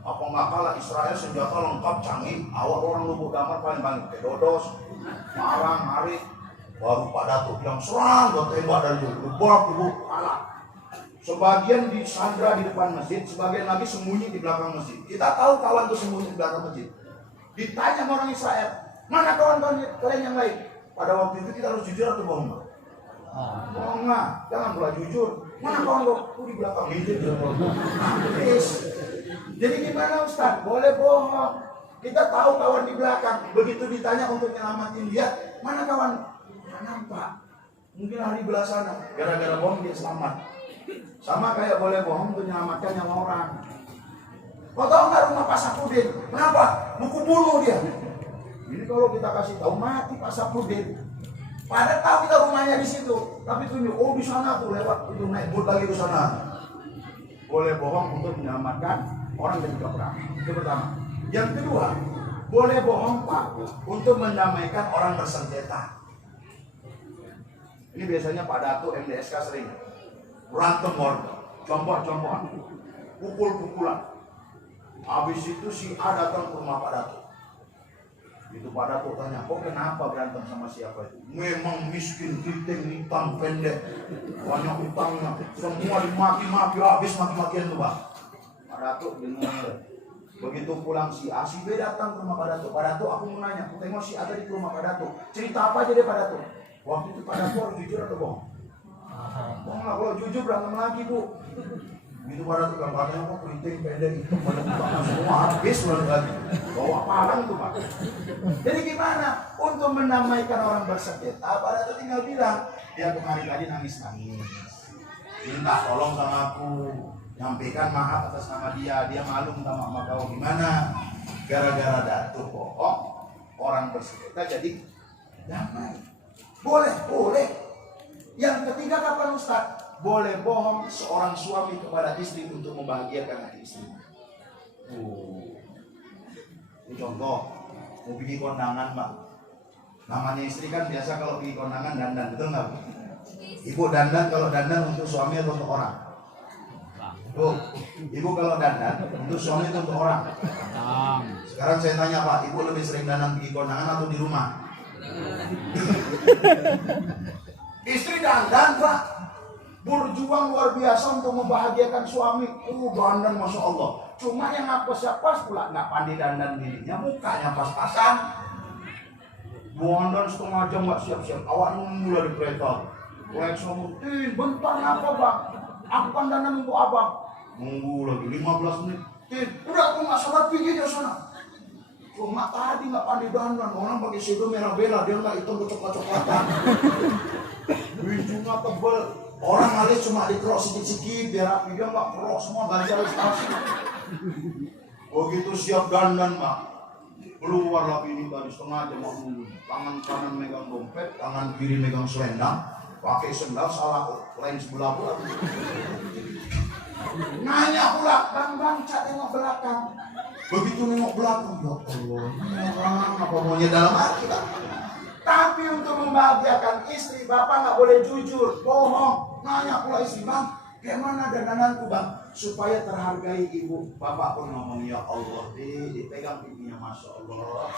Apa nggak kalah? Israel senjata lengkap, canggih. Awak orang lubuk damar paling dodos, marang, hari. Baru pada tuh yang serang, gak tembak dari jauh, lubuk kalah. Sebagian disandra di depan masjid, sebagian lagi sembunyi di belakang masjid. Kita tahu kawan tuh sembunyi di belakang masjid. Ditanya sama orang Israel, mana kawan-kawan kalian yang lain? Pada waktu itu kita harus jujur atau bohong? Bohong nggak, jangan pula jujur. Mana kawan-kawan di belakang masjid? Jadi gimana Ustaz? Boleh bohong. Kita tahu kawan di belakang. Begitu ditanya untuk nyelamatin dia, mana kawan? Nampak, mungkin hari belah sana, gara-gara bohong dia selamat. Sama kayak boleh bohong untuk menyelamatkan nyawa orang. Kau tahu nggak rumah Pak Sapudin? Kenapa? Buku bunuh dia. Ini kalau kita kasih tahu mati Pak Sapnudin. Padahal tahu kita rumahnya di situ, tapi tunjuk, oh di sana tuh lewat itu naik boot lagi ke sana. Boleh bohong untuk menyelamatkan orang dari peperangan. Itu pertama. Yang kedua, boleh bohong Pak untuk mendamaikan orang bersengketa. Ini biasanya Pak Datuk MDSK sering berantem warga, contoh-contohan, pukul-pukulan. Habis itu si A datang ke rumah Pak Datuk. Itu Pak Datuk tanya, kok kenapa berantem sama siapa itu? Memang miskin, kriting, hitam, pendek, banyak utangnya, semua dimaki-maki, habis maki-makian tuh Pak. Pak Datuk bingung. Begitu pulang si A, si B datang ke rumah Pak Datuk. Pak Datuk, aku mau nanya, aku tengok si A tadi ke rumah Pak Datuk. Cerita apa aja deh Pak Datuk? Waktu itu Pak Datuk harus jujur atau bohong? Bohong lah, kalau jujur berantem lagi Bu. Gitu Pak Datuk kan katanya kok keriting, pendek, hitam, banyak utangnya, semua habis lagi. Bawa palang tuh Pak. Jadi gimana? Untuk mendamaikan orang bersengketa, Pak Datuk tinggal bilang, dia kemarin tadi nangis-nangis. Minta tolong sama aku, nyampaikan maaf atas nama dia malu minta maaf sama kau. Gimana? Gara-gara Datuk bohong, orang bersengketa jadi damai. Boleh. Yang ketiga kapan Ustaz? Boleh bohong seorang suami kepada istri untuk membahagiakan hati istri. Ini contoh, mau pergi kondangan Pak. Namanya istri kan biasa kalau pergi kondangan dandan, betul nggak Bu? Ibu dandan kalau dandan untuk suami atau untuk orang? Bu, ibu kalau dandan untuk suami atau untuk orang? Sekarang saya tanya Pak, ibu lebih sering dandan pergi kondangan atau di rumah? Istri dandan Pak, berjuang luar biasa untuk membahagiakan suami. Dandan Masya Allah. Cuma yang apa-apa pula nggak pandai dandan dirinya, mukanya pas-pasan. Dandan setengah jam nggak siap-siap, awak nunggu dari kereta. Proyek somutin, bentar apa Bang? Aku kan dandan untuk abang. Nunggu lagi 15 menit. Udah aku nggak sabar pergi ke sana. Cuma tadi nggak pandai dandan, orang pakai shadow merah bela, dia nggak hitam coklat-coklatan. Ujungnya tebel. Orang alis cuma dikerok sedikit-sedikit biar rapi, dia nggak kerok semua ganti ilustrasi. Begitu siap dandan Pak, keluar ini dari setengah jam nunggu. Tangan kanan megang dompet, tangan kiri megang selendang, pakai sendal salah lain sebelah pula. Nanya pula, bang cat tengok belakang. Begitu nengok belakang, ya Allah, orang apa maunya dalam hati Pak. Tapi untuk membahagiakan istri, bapak nggak boleh jujur, bohong. Nanya pula istri, bang, kayak mana dandananku bang? Supaya terhargai ibu. Bapak pun ngomong, ya Allah, dipegang pipinya, Masya Allah.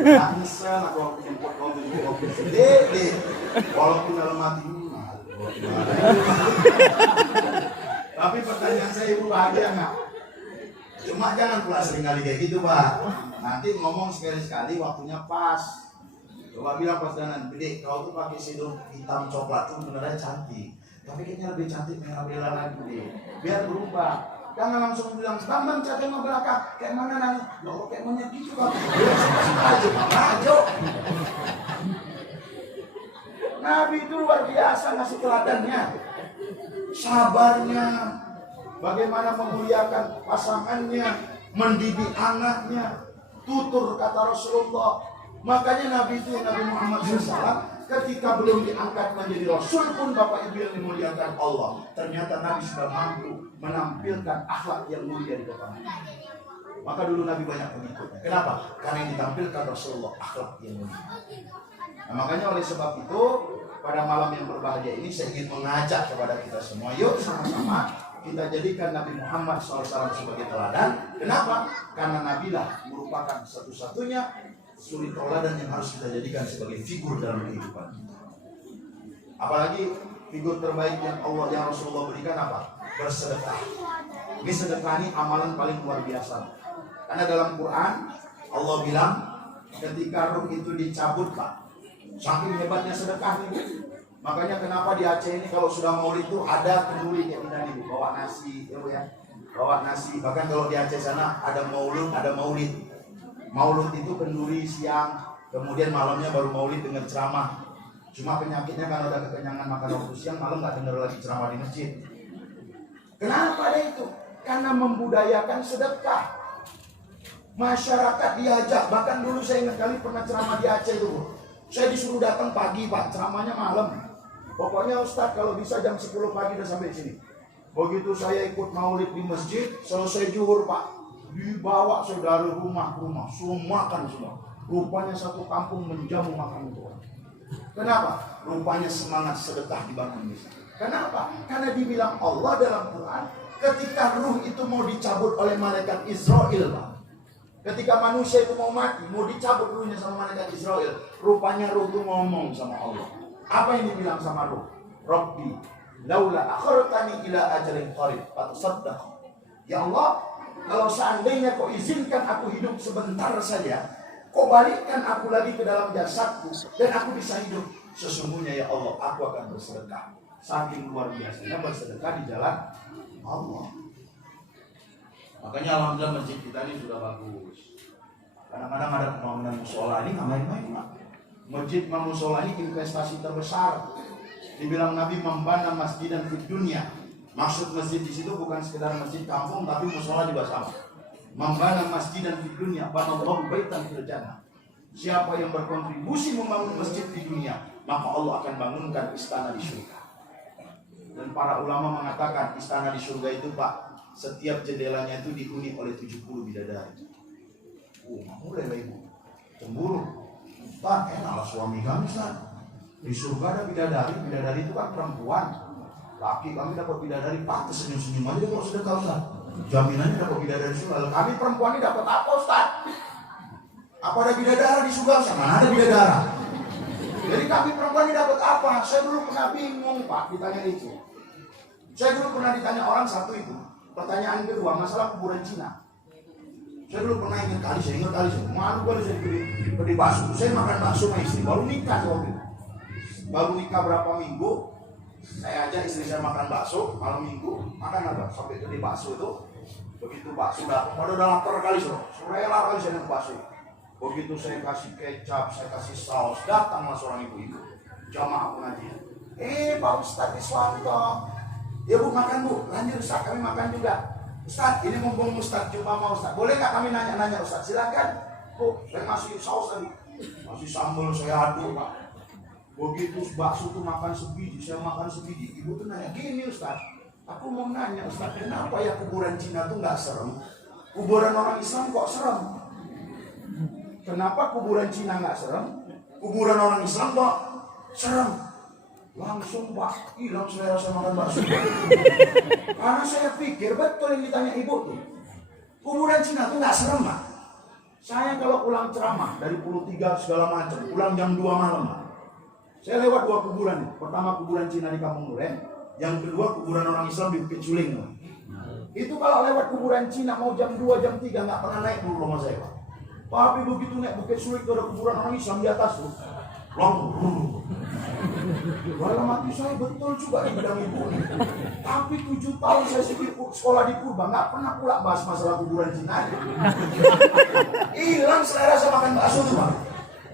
Langsung aku jemput kau tujuh, walaupun dalam hati, tapi pertanyaan saya, ibu bahagia nggak? Cuma jangan pula sering kali kayak gitu Pak. Nanti ngomong sekali-sekali waktunya pas. Coba bilang pas dandan, Dek, kau tuh pakai sidung hitam coklat tuh beneran cantik. Tapi kayaknya lebih cantik merah bela lagi deh. Biar berubah. Jangan langsung bilang, bang cat tengok belakang. Kayak mana nanya? Loh kayak monyet gitu Pak. Ajo. Nabi itu luar biasa ngasih teladannya. Sabarnya. Bagaimana memuliakan pasangannya, mendidik anaknya, tutur kata Rasulullah. Makanya Nabi itu, Nabi Muhammad SAW, ketika belum diangkat menjadi Rasul pun Bapak Ibu yang dimuliakan Allah, ternyata Nabi sudah mampu menampilkan akhlak yang mulia di depan. Maka dulu Nabi banyak pengikutnya. Kenapa? Karena yang ditampilkan Rasulullah akhlak yang mulia. Nah, makanya oleh sebab itu, pada malam yang berbahagia ini saya ingin mengajak kepada kita semua, yuk sama-sama kita jadikan Nabi Muhammad SAW sebagai teladan. Kenapa? Karena Nabi lah merupakan satu-satunya suri teladan yang harus kita jadikan sebagai figur dalam kehidupan kita. Apalagi figur terbaik yang Allah, yang Rasulullah berikan apa? Bersedekah. Ini sedekah ini amalan paling luar biasa. Karena dalam Quran Allah bilang ketika ruh itu dicabut Pak, saking hebatnya sedekah ini. Makanya kenapa di Aceh ini kalau sudah maulid itu ada kenduri kayak kita nih, bawa nasi, ya, bawa nasi. Bahkan kalau di Aceh sana ada maulud, ada maulid. Maulud itu kenduri siang, kemudian malamnya baru maulid dengan ceramah. Cuma penyakitnya kalau ada kekenyangan makan waktu siang, malam nggak dengar lagi ceramah di masjid. Kenapa ada itu? Karena membudayakan sedekah. Masyarakat diajak, bahkan dulu saya ingat kali pernah ceramah di Aceh itu, Bu. Saya disuruh datang pagi, Pak, ceramahnya malam. Pokoknya Ustadz kalau bisa jam 10 pagi udah sampai sini. Begitu saya ikut maulid di masjid, selesai zuhur, Pak, dibawa saudara rumah ke rumah, suruh makan semua. Rupanya satu kampung menjamu makan itu. Kenapa? Rupanya semangat sedekah dibangun di sana. Kenapa? Karena dibilang Allah dalam Quran, ketika ruh itu mau dicabut oleh malaikat Israel, Pak. Ketika manusia itu mau mati, mau dicabut ruhnya sama malaikat Israel, rupanya ruh itu ngomong sama Allah. Apa yang dibilang sama ruh? Rabbi, laula akhartani ila ajalin qarib fatasaddaq. Ya Allah, kalau seandainya kau izinkan aku hidup sebentar saja, kau balikkan aku lagi ke dalam jasadku dan aku bisa hidup, sesungguhnya ya Allah, aku akan bersedekah. Saking luar biasanya bersedekah di jalan Allah. Makanya alhamdulillah masjid kita ini sudah bagus. Kadang-kadang ada pembangunan musola ini nggak main-main, Pak. Masjid musola ini investasi terbesar. Dibilang Nabi membana masjid dan di dunia. Maksud masjid di situ bukan sekedar masjid kampung, tapi musola juga sama. Membana masjid dan di dunia, banallahu baitan fil jannah. Siapa yang berkontribusi membangun masjid di dunia, maka Allah akan bangunkan istana di surga. Dan para ulama mengatakan istana di surga itu, Pak, setiap jendelanya itu dihuni oleh 70 bidadari. Mulai lah ibu cemburu. Ustaz, enaklah suami kami, Ustaz. Di surga ada bidadari. Bidadari itu kan perempuan. Laki kami dapat bidadari, pantas senyum-senyum aja kalau sedekah, Ustaz. Jaminannya dapat bidadari surga. Kami perempuan ini dapat apa, Ustaz? Apa ada bidadara di surga? Mana ada bidadara? Jadi kami perempuan ini dapat apa? Saya dulu pernah bingung, Pak, ditanya itu. Saya dulu pernah ditanya orang satu itu. Pertanyaan kedua, masalah kuburan Cina. Saya dulu pernah ingat kali, malu kali saya di bakso. Saya makan bakso sama istri, baru nikah waktu itu. Baru nikah berapa minggu, saya ajak istri saya makan bakso, malam minggu, makan apa? Sampai ke di bakso itu, begitu bakso datang, udah lapar kali suruh. Rela kali saya naik bakso. Begitu saya kasih kecap, saya kasih saus, datanglah seorang ibu-ibu, jamaah pengajian. Pak Ustadz Iswanto, ya Bu makan Bu, lanjut Ustadz, kami makan juga. Ustadz, ini mumpung Ustadz cuma mau Ustadz, boleh nggak kami nanya-nanya Ustadz? Silakan. Bu, saya masih saus tadi, masih sambal saya aduk, Pak. Begitu bakso tuh makan sebiji, saya makan sebiji. Ibu tuh nanya, gini Ustadz, aku mau nanya Ustadz, kenapa ya kuburan Cina tuh nggak serem? Kuburan orang Islam kok serem? Kenapa kuburan Cina nggak serem? Kuburan orang Islam kok serem? Langsung Pak, hilang selera saya makan bakso. Karena saya pikir betul yang ditanya ibu tuh. Kuburan Cina tuh nggak serem, Pak. Saya kalau pulang ceramah dari Pulau Tiga segala macam, pulang jam 2 malam, Pak. Saya lewat 2 kuburan. Pertama kuburan Cina di Kampung Duren, yang kedua kuburan orang Islam di Bukit Suling, Pak. Itu kalau lewat kuburan Cina mau jam 2, jam 3 nggak pernah naik dulu rumah saya, Pak. Tapi begitu naik Bukit Suling itu ada kuburan orang Islam di atas tuh. Dalam hati saya betul juga di bidang ibu. Tapi 7 tahun saya sekolah di Purba nggak pernah pula bahas masalah kuburan Cina. Hilang selera saya makan bakso tuh, Pak.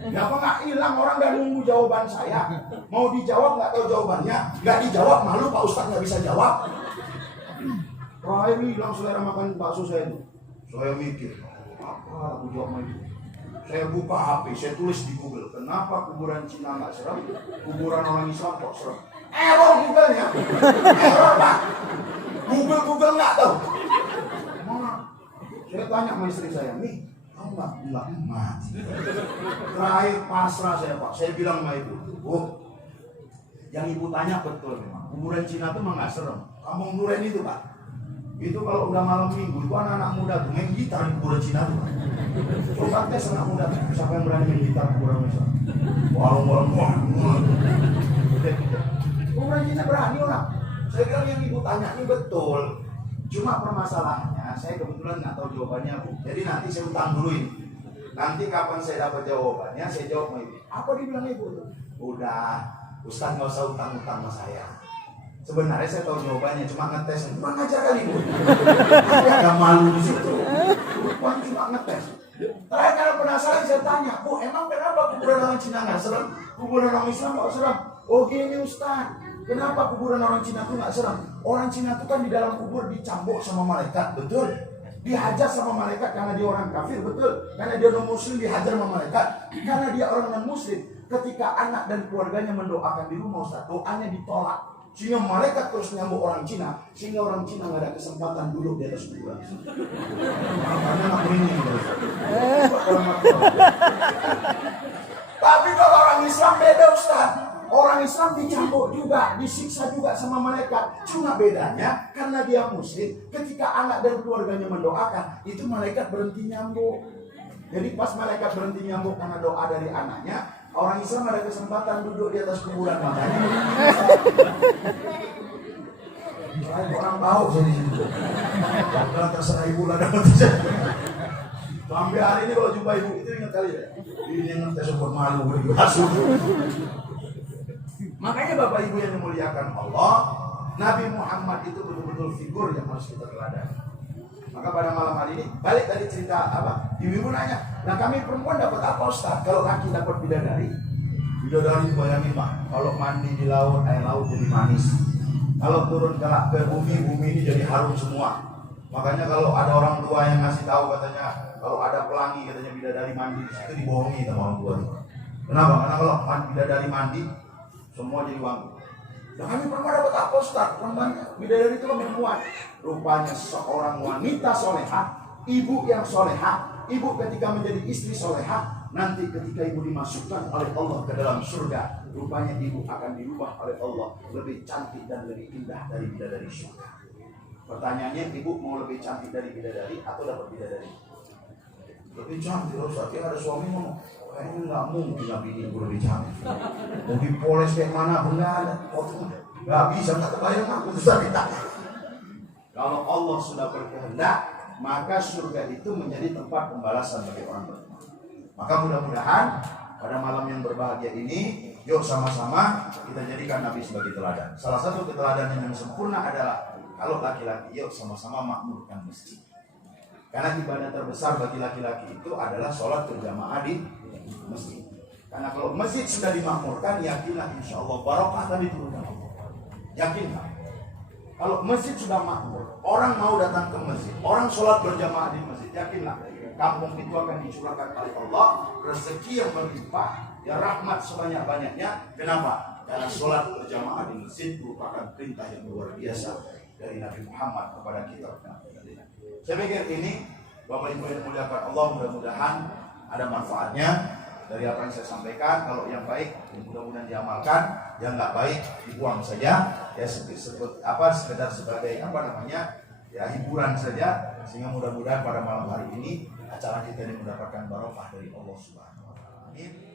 Kenapa nggak hilang? Orang udah nunggu jawaban saya. Mau dijawab nggak tahu jawabannya. Nggak dijawab malu Pak Ustadz nggak bisa jawab. Terakhir hilang selera makan bakso saya itu. Saya mikir, apa aku jawab sama itu? Saya buka HP, saya tulis di Google, kenapa kuburan Cina nggak serem, kuburan orang Islam kok serem? Error Google-nya, error Pak. Google nggak tahu. Saya tanya sama istri saya, nih, kamu nggak bilang mati. Terakhir pasrah saya Pak, saya bilang sama ibu, yang ibu tanya betul memang, kuburan Cina tuh memang nggak serem. Kampung Duren itu Pak. Itu kalau udah malam minggu itu anak-anak muda tuh main gitar di kuburan Cina tuh. Coba tes anak muda tuh, siapa yang berani main gitar di kuburan Cina? Warung-warung kuburan Cina berani orang. Saya kira yang ibu tanya ini betul. Cuma permasalahannya saya kebetulan nggak tahu jawabannya Bu. Jadi nanti saya utang dulu ini. Nanti kapan saya dapat jawabannya saya jawab sama ibu. Apa dibilang ibu tuh? Udah, Ustaz nggak usah utang-utang sama saya. Sebenarnya saya tahu jawabannya, cuma ngetes. Cuma ngajar kali Bu. Ada malu di situ. Cuma ngetes. Terakhir kalau penasaran saya tanya, Bu, emang kenapa kuburan orang Cina nggak serem? Kuburan orang Islam nggak serem? Oh gini Ustaz, kenapa kuburan orang Cina tuh nggak serem? Orang Cina tuh kan di dalam kubur dicambuk sama malaikat, betul? Dihajar sama malaikat karena dia orang kafir, betul. Karena dia non muslim dihajar sama malaikat. Karena dia orang non muslim. Ketika anak dan keluarganya mendoakan di rumah Ustaz, doanya ditolak. Sehingga malaikat terus nyambuk orang Cina. Sehingga orang Cina gak ada kesempatan duduk di atas kuburan. Makanya gak beringin. Tapi kalau orang Islam beda Ustaz. Orang Islam dicambuk juga, disiksa juga sama malaikat. Cuma bedanya karena dia muslim, ketika anak dan keluarganya mendoakan, itu malaikat berhenti nyambuk. Jadi pas malaikat berhenti nyambuk karena doa dari anaknya, orang Islam ada kesempatan duduk di atas kuburan. Makanya orang tahu jadi itu. Jangan terserah ibu lah dapat. Sampai hari ini kalau jumpa ibu itu ingat kali ya. Ini yang ngerti support malu berhasil. Makanya Bapak Ibu yang dimuliakan Allah, Nabi Muhammad itu betul-betul figur yang harus kita teladani. Maka pada malam hari ini, balik dari cerita apa? Ibu nanya, nah kami perempuan dapat apa Ustaz? Kalau laki dapat bidadari? Bidadari bayangin Pak, kalau mandi di laut, air laut jadi manis. Kalau turun ke bumi, bumi ini jadi harum semua. Makanya kalau ada orang tua yang ngasih tahu katanya, kalau ada pelangi katanya bidadari mandi, itu dibohongi sama orang tua. Kenapa? Karena kalau bidadari mandi, semua jadi wangi. Nah kami perempuan dapat apa Ustaz? Bidadari itu kan perempuan. Rupanya seorang wanita soleha, ibu yang soleha, ibu ketika menjadi istri soleha, nanti ketika ibu dimasukkan oleh Allah ke dalam surga, rupanya ibu akan dirubah oleh Allah lebih cantik dan lebih indah dari bidadari surga. Pertanyaannya, ibu mau lebih cantik dari bidadari atau dapat bidadari? Lebih cantik Ustaz, ya ada suami ngomong, kayaknya nggak mungkin nabi ibu lebih cantik. Mau dipoles kayak mana pun nggak ada, nggak bisa, nggak terbayang aku susah kita. Kalau Allah sudah berkehendak, maka surga itu menjadi tempat pembalasan bagi orang beriman. Maka mudah-mudahan pada malam yang berbahagia ini, yuk sama-sama kita jadikan Nabi sebagai teladan. Salah satu keteladanan yang sempurna adalah kalau laki-laki, yuk sama-sama makmurkan masjid. Karena ibadah terbesar bagi laki-laki itu adalah sholat berjamaah di masjid. Karena kalau masjid sudah dimakmurkan, yakinlah insya Allah barokah tadi turunkan Allah. Yakinlah. Kalau masjid sudah makmur, orang mau datang ke masjid, orang sholat berjamaah di masjid, yakinlah kampung itu akan dicurahkan oleh Allah rezeki yang berlimpah, ya rahmat sebanyak-banyaknya. Kenapa? Karena sholat berjamaah di masjid merupakan perintah yang luar biasa dari Nabi Muhammad kepada kita. Saya pikir ini Bapak Ibu yang dimuliakan Allah, mudah-mudahan ada manfaatnya dari apa yang saya sampaikan. Kalau yang baik mudah-mudahan diamalkan, yang nggak baik dibuang saja. Ya sekedar sebagai ya hiburan saja. Sehingga mudah-mudahan pada malam hari ini acara kita ini mendapatkan barokah dari Allah Subhanahu wa taala. Amin.